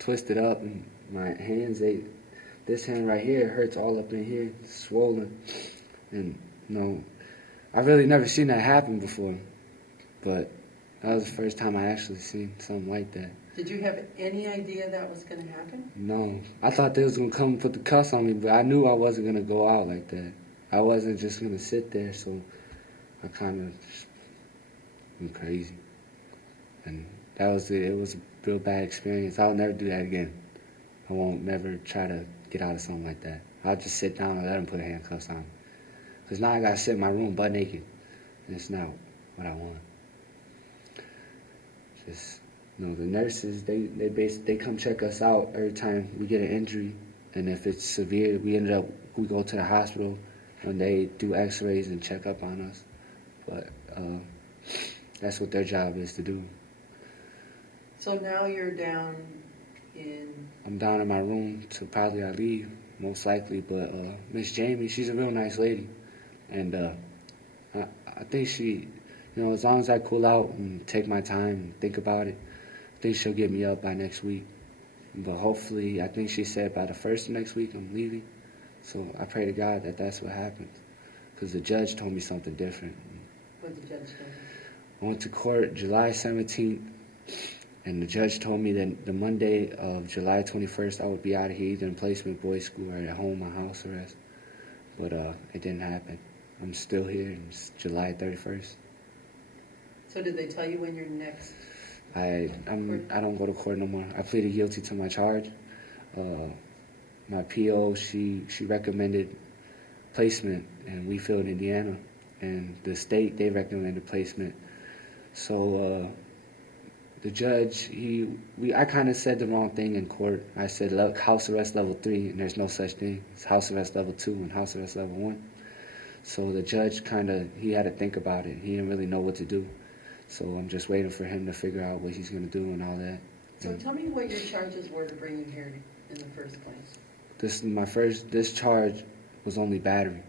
twisted up, and my hands, this hand right here hurts all up in here, swollen. And, I really never seen that happen before. But that was the first time I actually seen something like that. Did you have any idea that was going to happen? No. I thought they was going to come and put the cuffs on me, but I knew I wasn't going to go out like that. I wasn't just going to sit there, so I kind of just went crazy. And that was it. It was a real bad experience. I'll never do that again. I won't never try to get out of something like that. I'll just sit down and let him put handcuffs on me. Because now I got to sit in my room butt naked. And it's not what I want. Just, the nurses, they come check us out every time we get an injury. And if it's severe, we go to the hospital and they do x-rays and check up on us. But that's what their job is to do. So now you're down in... I'm down in my room till probably I leave, most likely. But Miss Jamie, she's a real nice lady. And I think she, as long as I cool out and take my time and think about it, I think she'll get me up by next week. But hopefully, I think she said by the 1st of next week I'm leaving. So I pray to God that that's what happens. Because the judge told me something different. What did the judge tell you? I went to court July 17th, and the judge told me that the Monday of July 21st I would be out of here either in placement boys school or at home on house arrest. But it didn't happen. I'm still here, and it's July 31st. So did they tell you when you're next? I don't go to court no more. I pleaded guilty to my charge. My PO, she recommended placement in Wheatfield, Indiana, and the state, they recommended placement. So the judge, I kind of said the wrong thing in court. I said house arrest level 3, and there's no such thing. It's house arrest level 2 and house arrest level 1. So the judge he had to think about it. He didn't really know what to do. So I'm just waiting for him to figure out what he's going to do and all that. So tell me what your charges were to bring you here in the first place. This charge was only battery,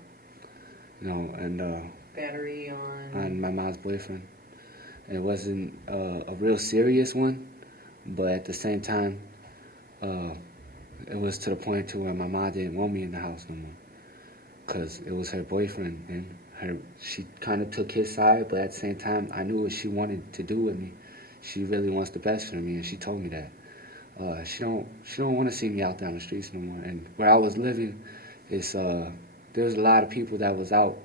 and battery on my mom's boyfriend. And it wasn't a real serious one, but at the same time, it was to the point to where my mom didn't want me in the house no more, because it was her boyfriend, and she kind of took his side, but at the same time, I knew what she wanted to do with me. She really wants the best for me, and she told me that. She don't want to see me out there on the streets no more. And where I was living, there was a lot of people that was out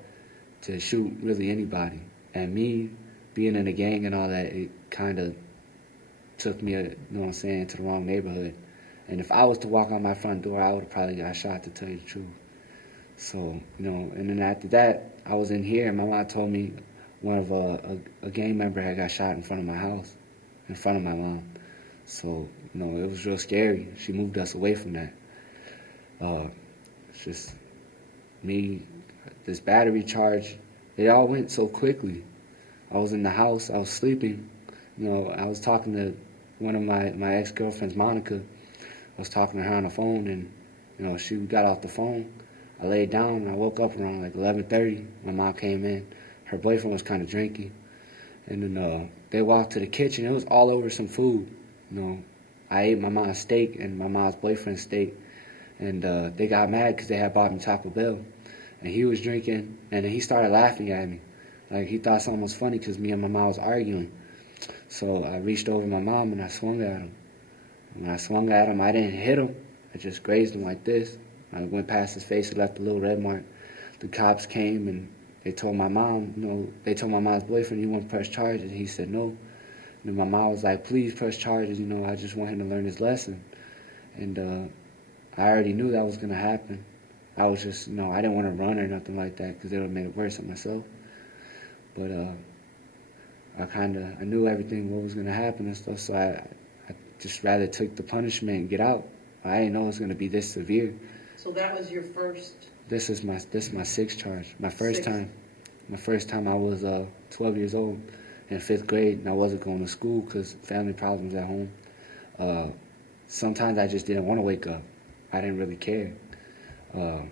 to shoot really anybody. And me being in a gang and all that, it kind of took me, to the wrong neighborhood. And if I was to walk out my front door, I would have probably got shot, to tell you the truth. So, and then after that, I was in here, and my mom told me one of a gang member had got shot in front of my house, in front of my mom. So, it was real scary. She moved us away from that. It's just me, this battery charge, they all went so quickly. I was in the house, I was sleeping. I was talking to one of my ex-girlfriends, Monica. I was talking to her on the phone, and, she got off the phone. I laid down, and I woke up around like 11:30. My mom came in. Her boyfriend was kind of drinking. And then they walked to the kitchen. It was all over some food. I ate my mom's steak and my mom's boyfriend's steak. And they got mad because they had bought me Taco Bell. And he was drinking, and then he started laughing at me. Like, he thought something was funny because me and my mom was arguing. So I reached over my mom, and I swung at him. When I swung at him, I didn't hit him. I just grazed him like this. I went past his face and left a little red mark. The cops came, and they told my mom, they told my mom's boyfriend, you want to press charges? He said no. And then my mom was like, please press charges, I just want him to learn his lesson. And I already knew that was going to happen. I was just, I didn't want to run or nothing like that because it would have made it worse on myself. But I knew everything, what was going to happen and stuff, so I just rather took the punishment and get out. I didn't know it was going to be this severe. So that was your first? This is my sixth charge. My first time I was 12 years old in 5th grade, and I wasn't going to school because family problems at home. Sometimes I just didn't want to wake up. I didn't really care. I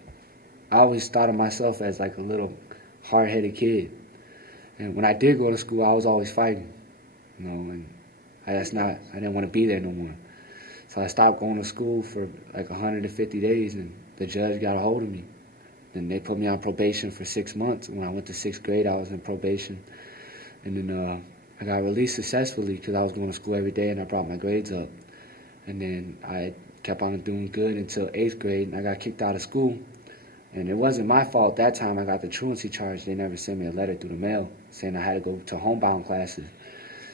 always thought of myself as like a little hard-headed kid. And when I did go to school, I was always fighting, and I didn't want to be there no more. So I stopped going to school for like 150 days, and the judge got a hold of me. Then they put me on probation for 6 months. When I went to 6th grade, I was in probation. And then I got released successfully because I was going to school every day and I brought my grades up. And then I kept on doing good until 8th grade, and I got kicked out of school. And it wasn't my fault. That time I got the truancy charge. They never sent me a letter through the mail saying I had to go to homebound classes.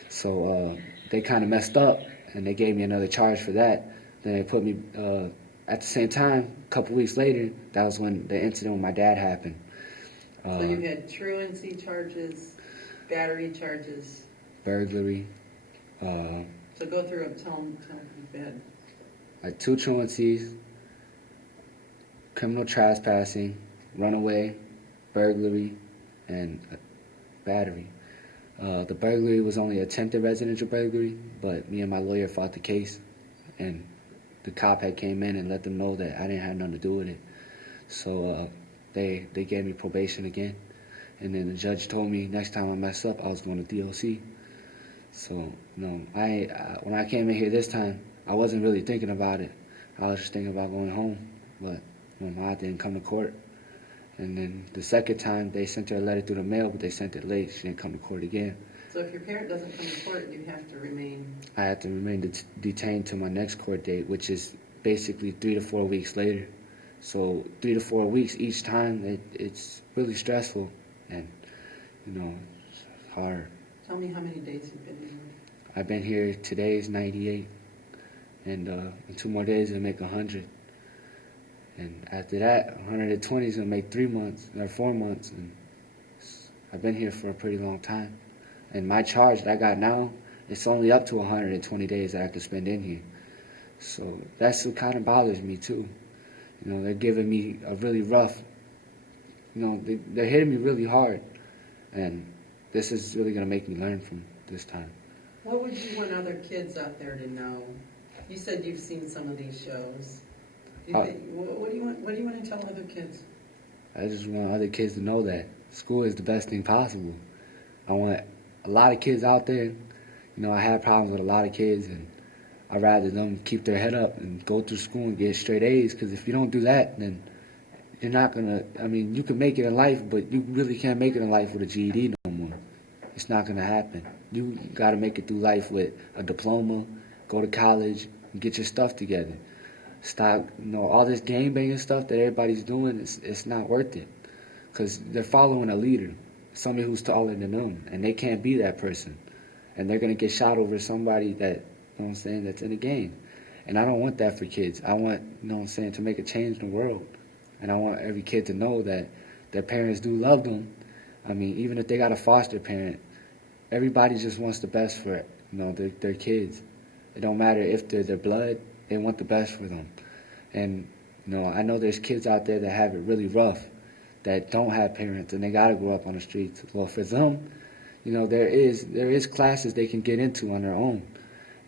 So they kind of messed up, and they gave me another charge for that. Then they put me at the same time, a couple weeks later, that was when the incident with my dad happened. So you had truancy charges, battery charges. Burglary. So go through them, tell them you had. Like 2 truancies, criminal trespassing, runaway, burglary, and battery. The burglary was only attempted residential burglary, but me and my lawyer fought the case, and the cop had came in and let them know that I didn't have nothing to do with it. So they gave me probation again, and then the judge told me next time I mess up, I was going to DOC. So when I came in here this time, I wasn't really thinking about it. I was just thinking about going home, but my mom didn't come to court. And then the second time, they sent her a letter through the mail, but they sent it late. She didn't come to court again. So if your parent doesn't come to court, you have to remain... I have to remain detained to my next court date, which is basically 3 to 4 weeks later. So 3 to 4 weeks each time, it's really stressful, and, it's hard. Tell me how many days you've been here. I've been here, today is 98, and in 2 more days it'll make 100. And after that, 120 is going to make 3 months, or 4 months, and I've been here for a pretty long time. And my charge that I got now, it's only up to 120 days that I could spend in here. So that's what kind of bothers me too. They're giving me a really rough, they're hitting me really hard. And this is really going to make me learn from this time. What would you want other kids out there to know? You said you've seen some of these shows. What do you want to tell other kids? I just want other kids to know that school is the best thing possible. I want a lot of kids out there. I had problems with a lot of kids, and I'd rather them keep their head up and go through school and get straight A's, because if you don't do that, then you're not going to, you can make it in life, but you really can't make it in life with a GED no more. It's not going to happen. You got to make it through life with a diploma, go to college, and get your stuff together. Stop, all this game banging stuff that everybody's doing, it's not worth it. Because they're following a leader, somebody who's taller than them, and they can't be that person. And they're going to get shot over somebody that, that's in the game. And I don't want that for kids. I want, to make a change in the world. And I want every kid to know that their parents do love them. Even if they got a foster parent, everybody just wants the best for, their kids. It don't matter if they're their blood, they want the best for them. And, I know there's kids out there that have it really rough, that don't have parents, and they got to grow up on the streets. Well, for them, there is classes they can get into on their own.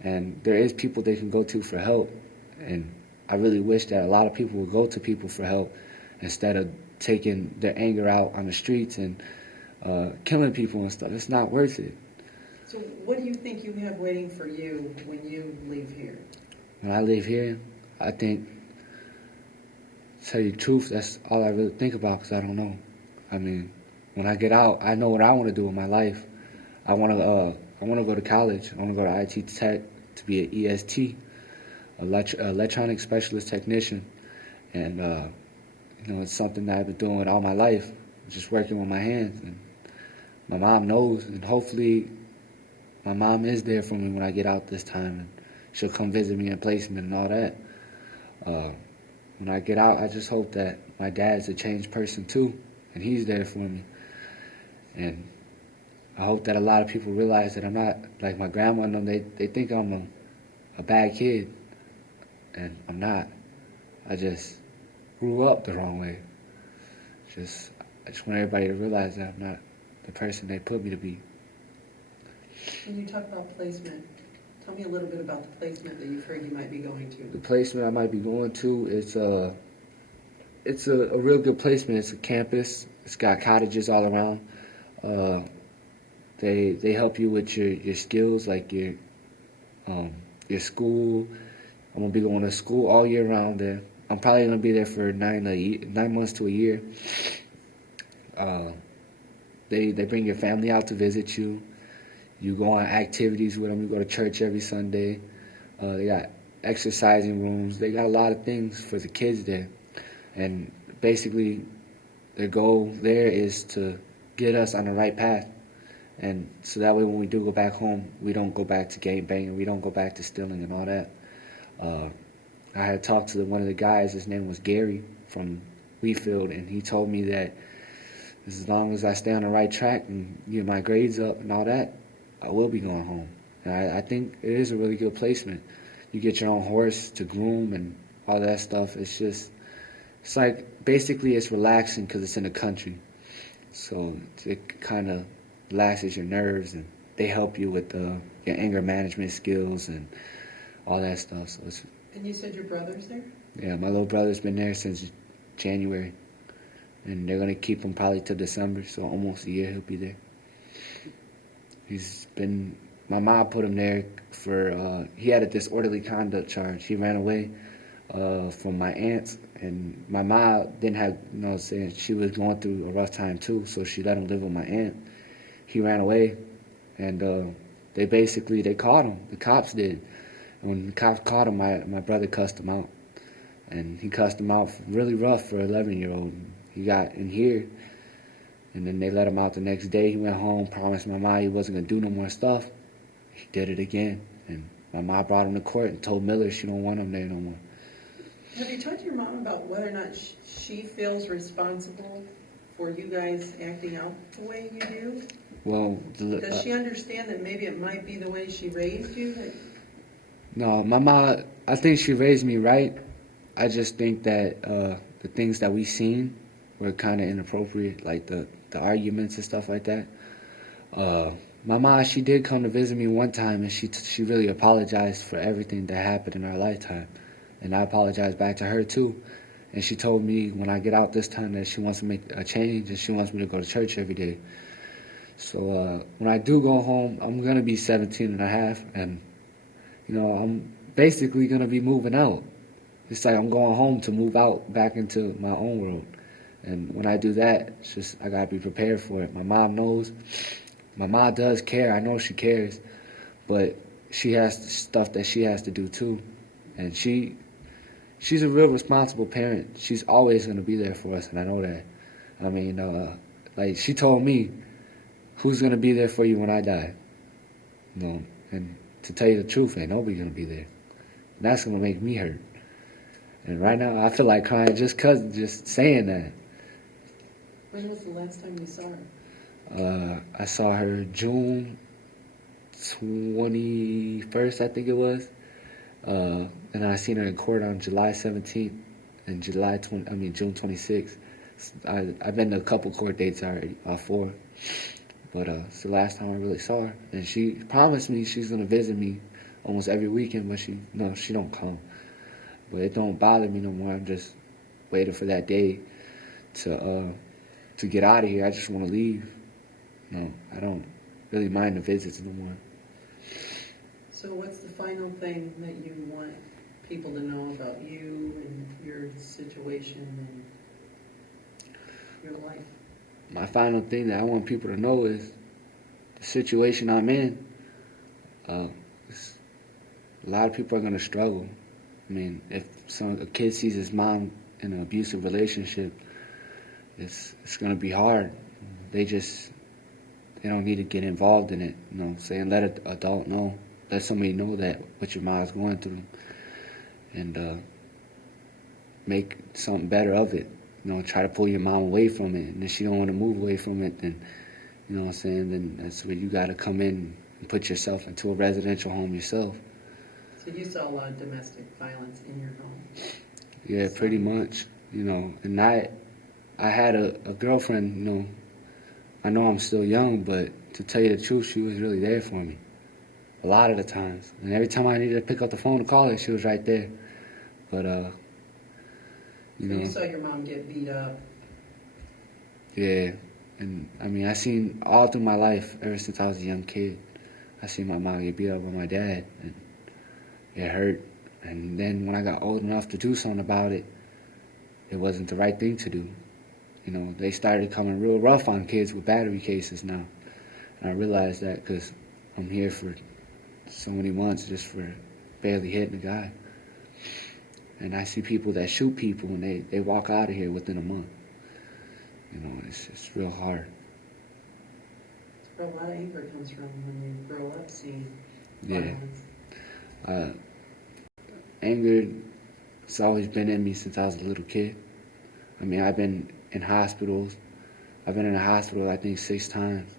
And there is people they can go to for help. And I really wish that a lot of people would go to people for help instead of taking their anger out on the streets and killing people and stuff. It's not worth it. So what do you think you have waiting for you when you leave here? When I leave here, I think, to tell you the truth, that's all I really think about, because I don't know. When I get out, I know what I want to do with my life. I want to go to college. I want to go to IT Tech to be an EST, electronic specialist technician. And, it's something that I've been doing all my life, just working with my hands. And my mom knows, and hopefully my mom is there for me when I get out this time. And she'll come visit me in placement and all that. When I get out, I just hope that my dad's a changed person too, and he's there for me. And I hope that a lot of people realize that I'm not like my grandma and them. They think I'm a bad kid, and I'm not. I just grew up the wrong way. I just want everybody to realize that I'm not the person they put me to be. When you talk about placement, tell me a little bit about the placement that you've heard you might be going to. The placement I might be going to, it's a real good placement. It's a campus. It's got cottages all around. They help you with your skills, like your school. I'm gonna be going to school all year round there. I'm probably gonna be there for 9 months to a year. They bring your family out to visit you. You go on activities with them. You go to church every Sunday. They got exercising rooms. They got a lot of things for the kids there. And basically, their goal there is to get us on the right path. And so that way when we do go back home, we don't go back to gang banging. We don't go back to stealing and all that. I had talked to one of the guys, his name was Gary from Wheatfield, and he told me that as long as I stay on the right track and get my grades up and all that, I will be going home. And I think it is a really good placement. You get your own horse to groom and all that stuff. It's like, basically it's relaxing because it's in the country. So it kind of relaxes your nerves, and they help you with your anger management skills and all that stuff. So it's, And you said your brother's there? yeah, my little brother's been there since January, and they're gonna keep him probably till December, so almost a year he'll be there. My mom put him there for, he had a disorderly conduct charge. He ran away from my aunts, and my mom didn't have, she was going through a rough time too, so she let him live with my aunt. He ran away, and they caught him. The cops did. And when the cops caught him, my brother cussed him out. And he cussed him out really rough for an 11-year-old. He got in here, and then they let him out the next day. He went home, promised my mom he wasn't going to do no more stuff. He did it again. And my mom brought him to court and told Miller she don't want him there no more. Have you talked to your mom about whether or not she feels responsible for you guys acting out the way you do? Well, Does she understand that maybe it might be the way she raised you? No, my mom, I think she raised me right. I just think that the things that we seen were kind of inappropriate, like the arguments and stuff like that. My mom, she did come to visit me one time, and she really apologized for everything that happened in our lifetime. And I apologized back to her too. And she told me when I get out this time that she wants to make a change, and she wants me to go to church every day. So when I do go home, I'm going to be 17 and a half, and I'm basically going to be moving out. It's like I'm going home to move out back into my own world. And when I do that, it's just I got to be prepared for it. My mom knows. My mom does care. I know she cares. But she has stuff that she has to do too. And she's a real responsible parent. She's always going to be there for us, and I know that. I mean, like she told me, who's going to be there for you when I die? And to tell you the truth, ain't nobody going to be there. And that's going to make me hurt. And right now, I feel like crying just saying that. When was the last time you saw her? I saw her June 21st, I think it was. And I seen her in court on July 17th and June 26th. I've been to a couple court dates already, 4. But it's the last time I really saw her. And she promised me she's going to visit me almost every weekend, but she don't come. But it don't bother me no more. I'm just waiting for that day to get out of here. I just want to leave. I don't really mind the visits no more. So what's the final thing that you want people to know about you and your situation and your life? My final thing that I want people to know is the situation I'm in. A lot of people are going to struggle. I mean, if a kid sees his mom in an abusive relationship, it's going to be hard. They don't need to get involved in it. Saying let an adult know, let somebody know that what your mom's going through, and make something better of it. Try to pull your mom away from it, and if she don't want to move away from it, then then that's where you got to come in and put yourself into a residential home yourself. So you saw a lot of domestic violence in your home? Yeah, pretty much. And I had a girlfriend. I know I'm still young, but to tell you the truth, she was really there for me a lot of the times. And every time I needed to pick up the phone to call her, she was right there. But So you saw your mom get beat up? Yeah, and I seen all through my life, ever since I was a young kid, I seen my mom get beat up by my dad, and it hurt. And then when I got old enough to do something about it, it wasn't the right thing to do. They started coming real rough on kids with battery cases now. And I realized that because I'm here for so many months just for barely hitting a guy. And I see people that shoot people and they walk out of here within a month. It's real hard. That's where a lot of anger comes from when you grow up seeing violence. Anger It's always been in me since I was a little kid. I mean, I've been in hospitals. I've been in a hospital, I think, 6 times.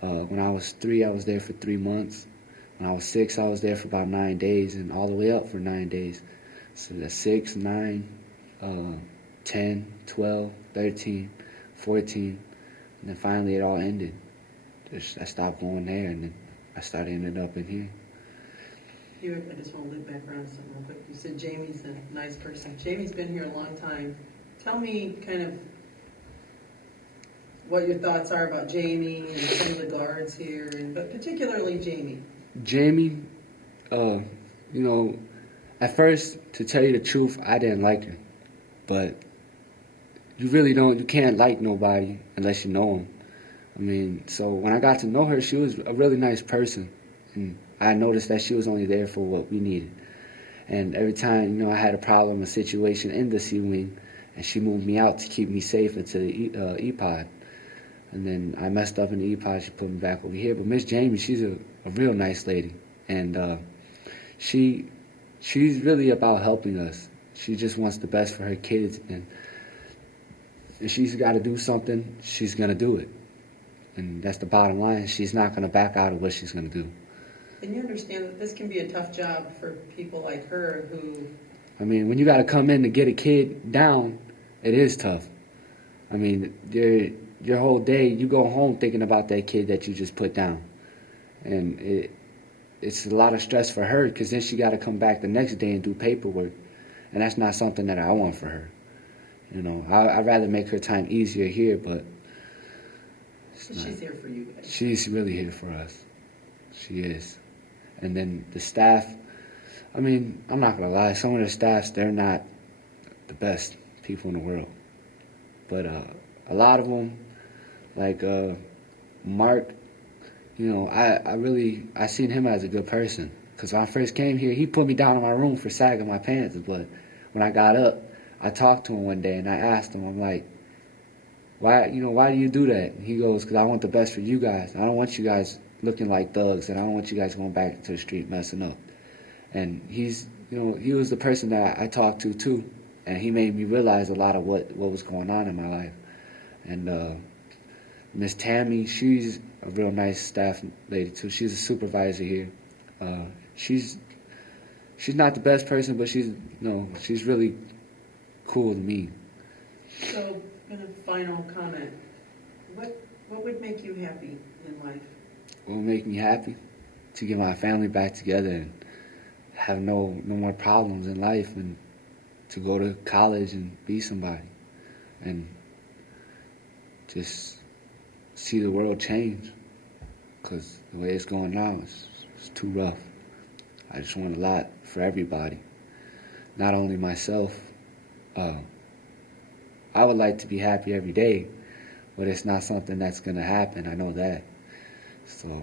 When I was 3, I was there for 3 months. When I was 6, I was there for about 9 days, and all the way up for 9 days. So that's 6, 9, 10, 12, 13, 14, and then finally it all ended. I stopped going there, and then I started ending up in here. I just want to loop back around to something real quick. You said Jamie's a nice person. Jamie's been here a long time. Tell me kind of what your thoughts are about Jamie and some of the guards here, but particularly Jamie. Jamie, you know, at first, to tell you the truth, I didn't like her. But you can't like nobody unless you know them. I mean, so when I got to know her, she was a really nice person. And I noticed that she was only there for what we needed. And every time, I had a problem, a situation in the C wing, and she moved me out to keep me safe into the E-pod. And then I messed up in the E-pod, she put me back over here. But Miss Jamie, she's a real nice lady. And she's really about helping us. She just wants the best for her kids. And if she's got to do something, she's going to do it. And that's the bottom line. She's not going to back out of what she's going to do. And you understand that this can be a tough job for people like her who... I mean, when you got to come in to get a kid down, it is tough. I mean, your whole day, you go home thinking about that kid that you just put down. And it's a lot of stress for her, because then she got to come back the next day and do paperwork. And that's not something that I want for her. I'd rather make her time easier here, but... She's here for you guys. She's really here for us. She is. And then the staff, I mean, I'm not going to lie, some of the staffs, they're not the best people in the world. But a lot of them, like Mark, I seen him as a good person. Because when I first came here, he put me down in my room for sagging my pants. But when I got up, I talked to him one day and I asked him, I'm like, why do you do that? And he goes, because I want the best for you guys. I don't want you guys looking like thugs, and I don't want you guys going back to the street messing up. And he was the person that I talked to too, and he made me realize a lot of what was going on in my life. And Miss Tammy, she's a real nice staff lady too. She's a supervisor here. She's not the best person, but she's really cool to me. So, in a final comment, what would make you happy in life? What would make me happy? To get my family back together and have no more problems in life, and to go to college and be somebody, and just see the world change, because the way it's going now is too rough. I just want a lot for everybody, not only myself. I would like to be happy every day, but it's not something that's going to happen. I know that. So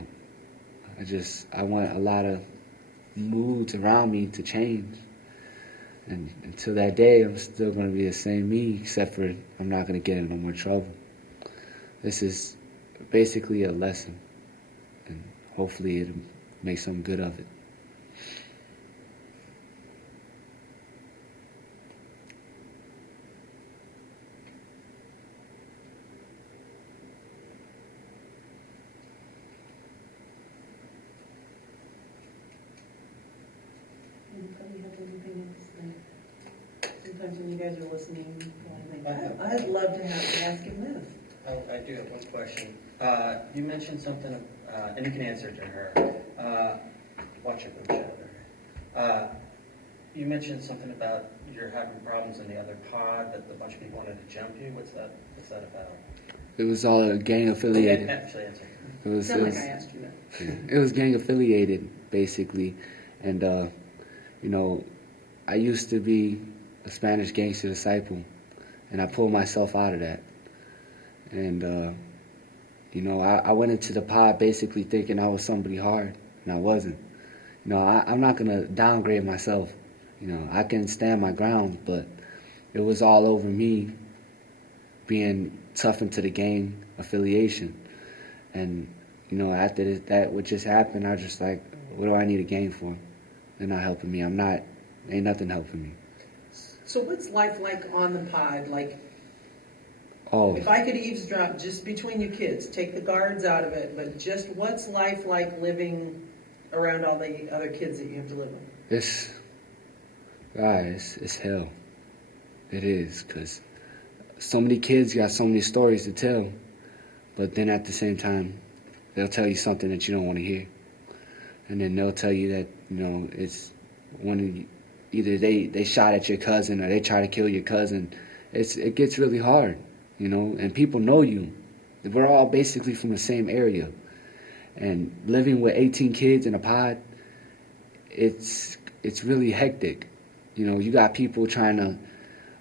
I want a lot of moods around me to change. And until that day, I'm still going to be the same me, except for I'm not going to get in no more trouble. This is basically a lesson, and hopefully it'll make some good of it. Sometimes when you guys are listening, I'd love to ask him this. I do have one question. You mentioned something, and you can answer it to her. Watch your boom shadow. You mentioned something about you're having problems in the other pod, that a bunch of people wanted to jump you. What's that about? It was all gang affiliated. Actually, answer. I asked you that. It was gang affiliated, basically. And, I used to be a Spanish gangster disciple, and I pulled myself out of that. And, I went into the pod basically thinking I was somebody hard, and I wasn't. I'm not going to downgrade myself. I can stand my ground, but it was all over me being tough into the gang affiliation. And, after that, what just happened, I was just like, what do I need a gang for? They're not helping me. Ain't nothing helping me. So what's life like on the pod? Like, Oh, if I could eavesdrop just between you kids, take the guards out of it, but just what's life like living around all the other kids that you have to live with? it's hell. It is, because so many kids got so many stories to tell, but then at the same time, they'll tell you something that you don't want to hear. And then they'll tell you that, it's either they shot at your cousin or they try to kill your cousin. It gets really hard, and people know you. We're all basically from the same area. And living with 18 kids in a pod, it's really hectic. You got people trying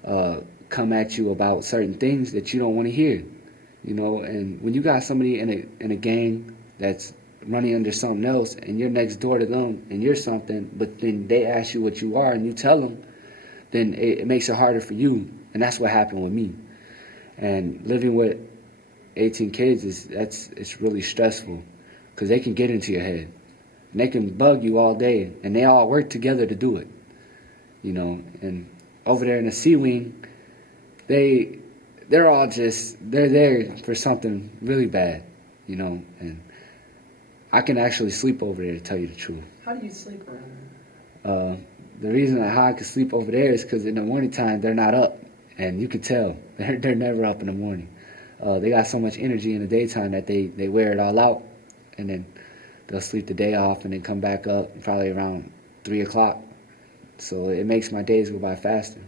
to come at you about certain things that you don't want to hear. And when you got somebody in a gang that's running under something else and you're next door to them and you're something, but then they ask you what you are and you tell them, then it makes it harder for you. And that's what happened with me. And living with 18 kids it's really stressful because they can get into your head and they can bug you all day and they all work together to do it. And over there in the C wing, they're there for something really bad, and I can actually sleep over there, to tell you the truth. How do you sleep around them? The reason how I can sleep over there is because in the morning time, they're not up, and you can tell. They're never up in the morning. They got so much energy in the daytime that they wear it all out, and then they'll sleep the day off and then come back up probably around 3 o'clock. So it makes my days go by faster.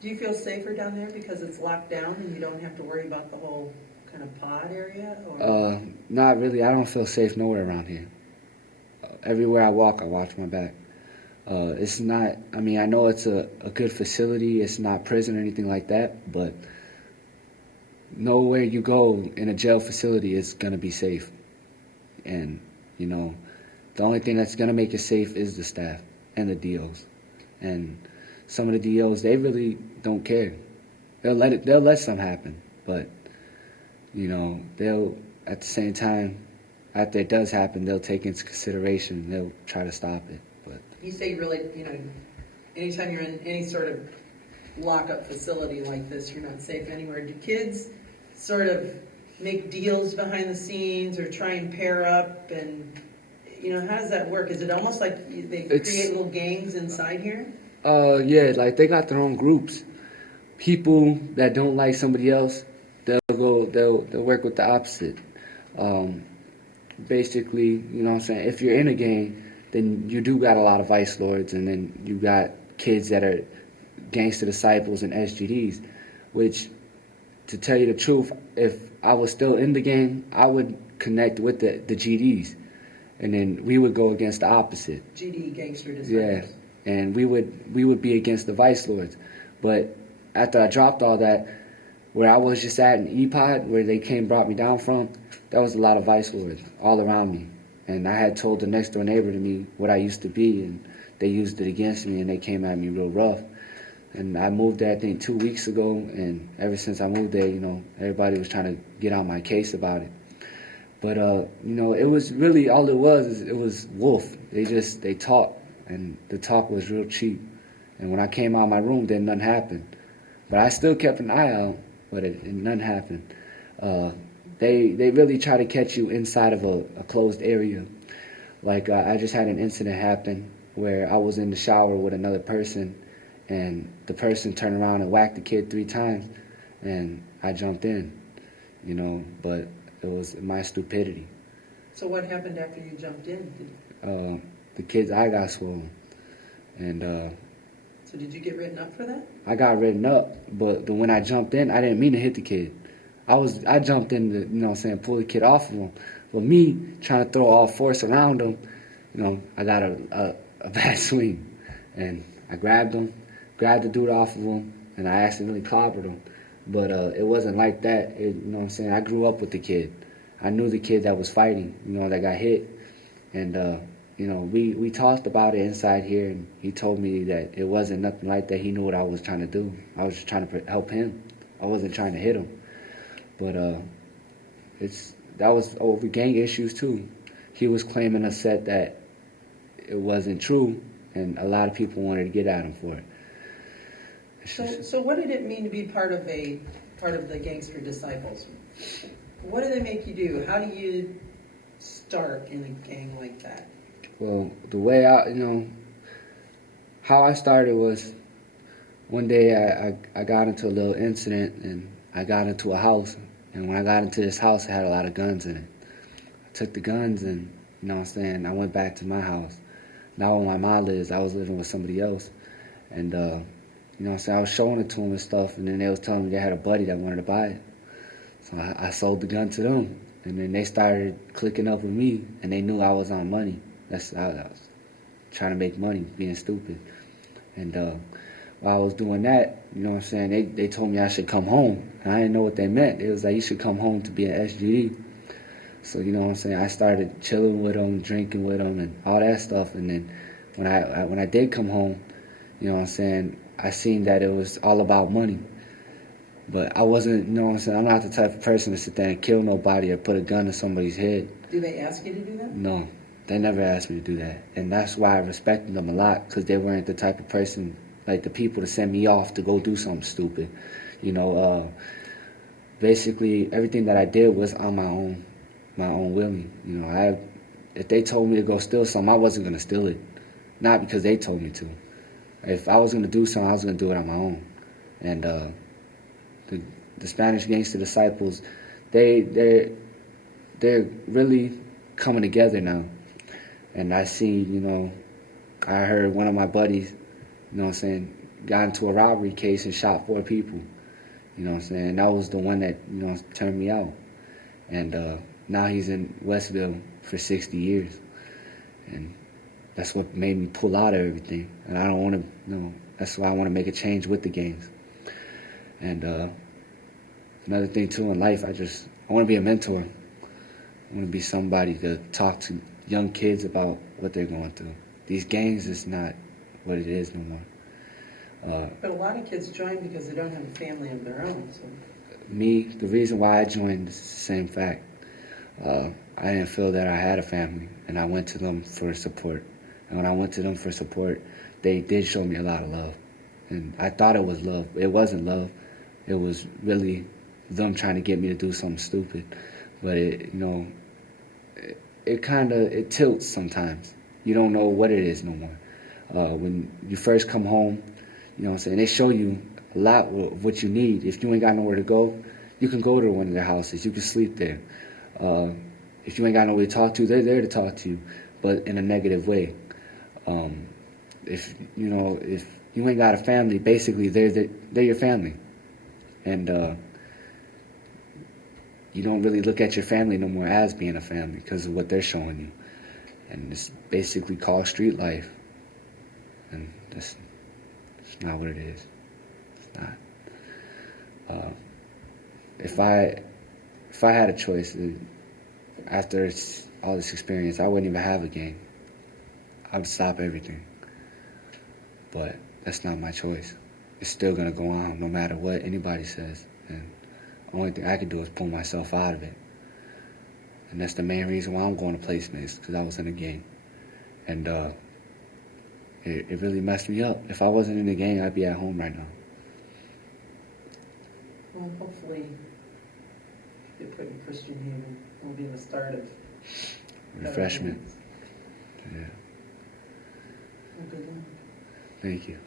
Do you feel safer down there because it's locked down and you don't have to worry about the whole kind of pod area? Or? Not really. I don't feel safe nowhere around here. Everywhere I walk, I watch my back. It's not, I know it's a good facility. It's not prison or anything like that, but nowhere you go in a jail facility is going to be safe. And, the only thing that's going to make it safe is the staff and the DOs. And some of the DOs, they really don't care. They'll let something happen, but they'll at the same time, after it does happen, they'll take into consideration. They'll try to stop it. But you say really, anytime you're in any sort of lockup facility like this, you're not safe anywhere. Do kids sort of make deals behind the scenes or try and pair up and? How does that work? Is it almost like they create little gangs inside here? Yeah, like they got their own groups. People that don't like somebody else, they'll work with the opposite. Basically, if you're in a gang, then you do got a lot of vice lords, and then you got kids that are gangster disciples and SGDs, which, to tell you the truth, if I was still in the gang, I would connect with the GDs. And then we would go against the opposite. GD, gangster disciples. Yeah, and we would be against the vice lords. But after I dropped all that, where I was just at in E-Pod, where they brought me down from, there was a lot of vice lords all around me. And I had told the next door neighbor to me what I used to be, and they used it against me, and they came at me real rough. And I moved there, I think, 2 weeks ago, and ever since I moved there, everybody was trying to get on my case about it. But, it was really, all it was wolf. They talked, and the talk was real cheap. And when I came out of my room, then nothing happened. But I still kept an eye out, but nothing happened. They really try to catch you inside of a closed area. Like, I just had an incident happen where I was in the shower with another person, and the person turned around and whacked the kid 3 times, and I jumped in, but it was my stupidity. So what happened after you jumped in? The kid's eye got swollen. And so did you get written up for that? I got written up, but when I jumped in, I didn't mean to hit the kid. I jumped in to, pull the kid off of him. But me trying to throw all force around him, I got a bad swing. And I grabbed the dude off of him, and I accidentally clobbered him. But it wasn't like that. I grew up with the kid. I knew the kid that was fighting, that got hit. And, we talked about it inside here, and he told me that it wasn't nothing like that. He knew what I was trying to do. I was just trying to help him. I wasn't trying to hit him. But that was over gang issues, too. He was claiming a set that it wasn't true, and a lot of people wanted to get at him for it. So what did it mean to be part of the Gangster Disciples? What do they make you do? How do you start in a gang like that? Well, the way how I started was one day I got into a little incident and I got into a house. And when I got into this house, it had a lot of guns in it. I took the guns and, I went back to my house. Now where my mom lives, I was living with somebody else. And, I was showing it to them and stuff, and then they was telling me they had a buddy that wanted to buy it. So I sold the gun to them. And then they started clicking up with me, and they knew I was on money. I was trying to make money, being stupid. And while I was doing that, they told me I should come home. And I didn't know what they meant. It was like, you should come home to be an SGD. So, I started chilling with them, drinking with them, and all that stuff. And then when I did come home, I seen that it was all about money. But I wasn't, I'm not the type of person to sit there and kill nobody or put a gun to somebody's head. Do they ask you to do that? No, they never asked me to do that. And that's why I respected them a lot, because they weren't the type of person, like the people to send me off to go do something stupid. Basically everything that I did was on my own willing. If they told me to go steal something, I wasn't going to steal it. Not because they told me to. If I was going to do something, I was going to do it on my own. And the Spanish Gangster Disciples, they're really coming together now. And I see, I heard one of my buddies, got into a robbery case and shot 4 people. That was the one that, turned me out. And now he's in Westville for 60 years. And that's what made me pull out of everything. And I don't want to, that's why I want to make a change with the gangs. And another thing too in life, I want to be a mentor. I want to be somebody to talk to young kids about what they're going through. These gangs is not what it is no more. But a lot of kids join because they don't have a family of their own. So. Me, the reason why I joined is the same fact. I didn't feel that I had a family, and I went to them for support. And when I went to them for support, they did show me a lot of love. And I thought it was love. It wasn't love. It was really them trying to get me to do something stupid. But it tilts sometimes. You don't know what it is no more. When you first come home, they show you a lot of what you need. If you ain't got nowhere to go, you can go to one of their houses. You can sleep there. If you ain't got nobody to talk to, they're there to talk to you, but in a negative way. If you ain't got a family, basically they're your family. And you don't really look at your family no more as being a family because of what they're showing you. And it's basically called street life. And it's not what it is. It's not. If I had a choice, after all this experience, I wouldn't even have a gang. I would stop everything. But that's not my choice. It's still going to go on no matter what anybody says. And the only thing I can do is pull myself out of it. And that's the main reason why I'm going to placements, because I was in a gang. And it really messed me up. If I wasn't in the gang, I'd be at home right now. Well, hopefully, if you put in Christian Haven, will be the start of refreshment. Yeah. Well, good luck. Thank you.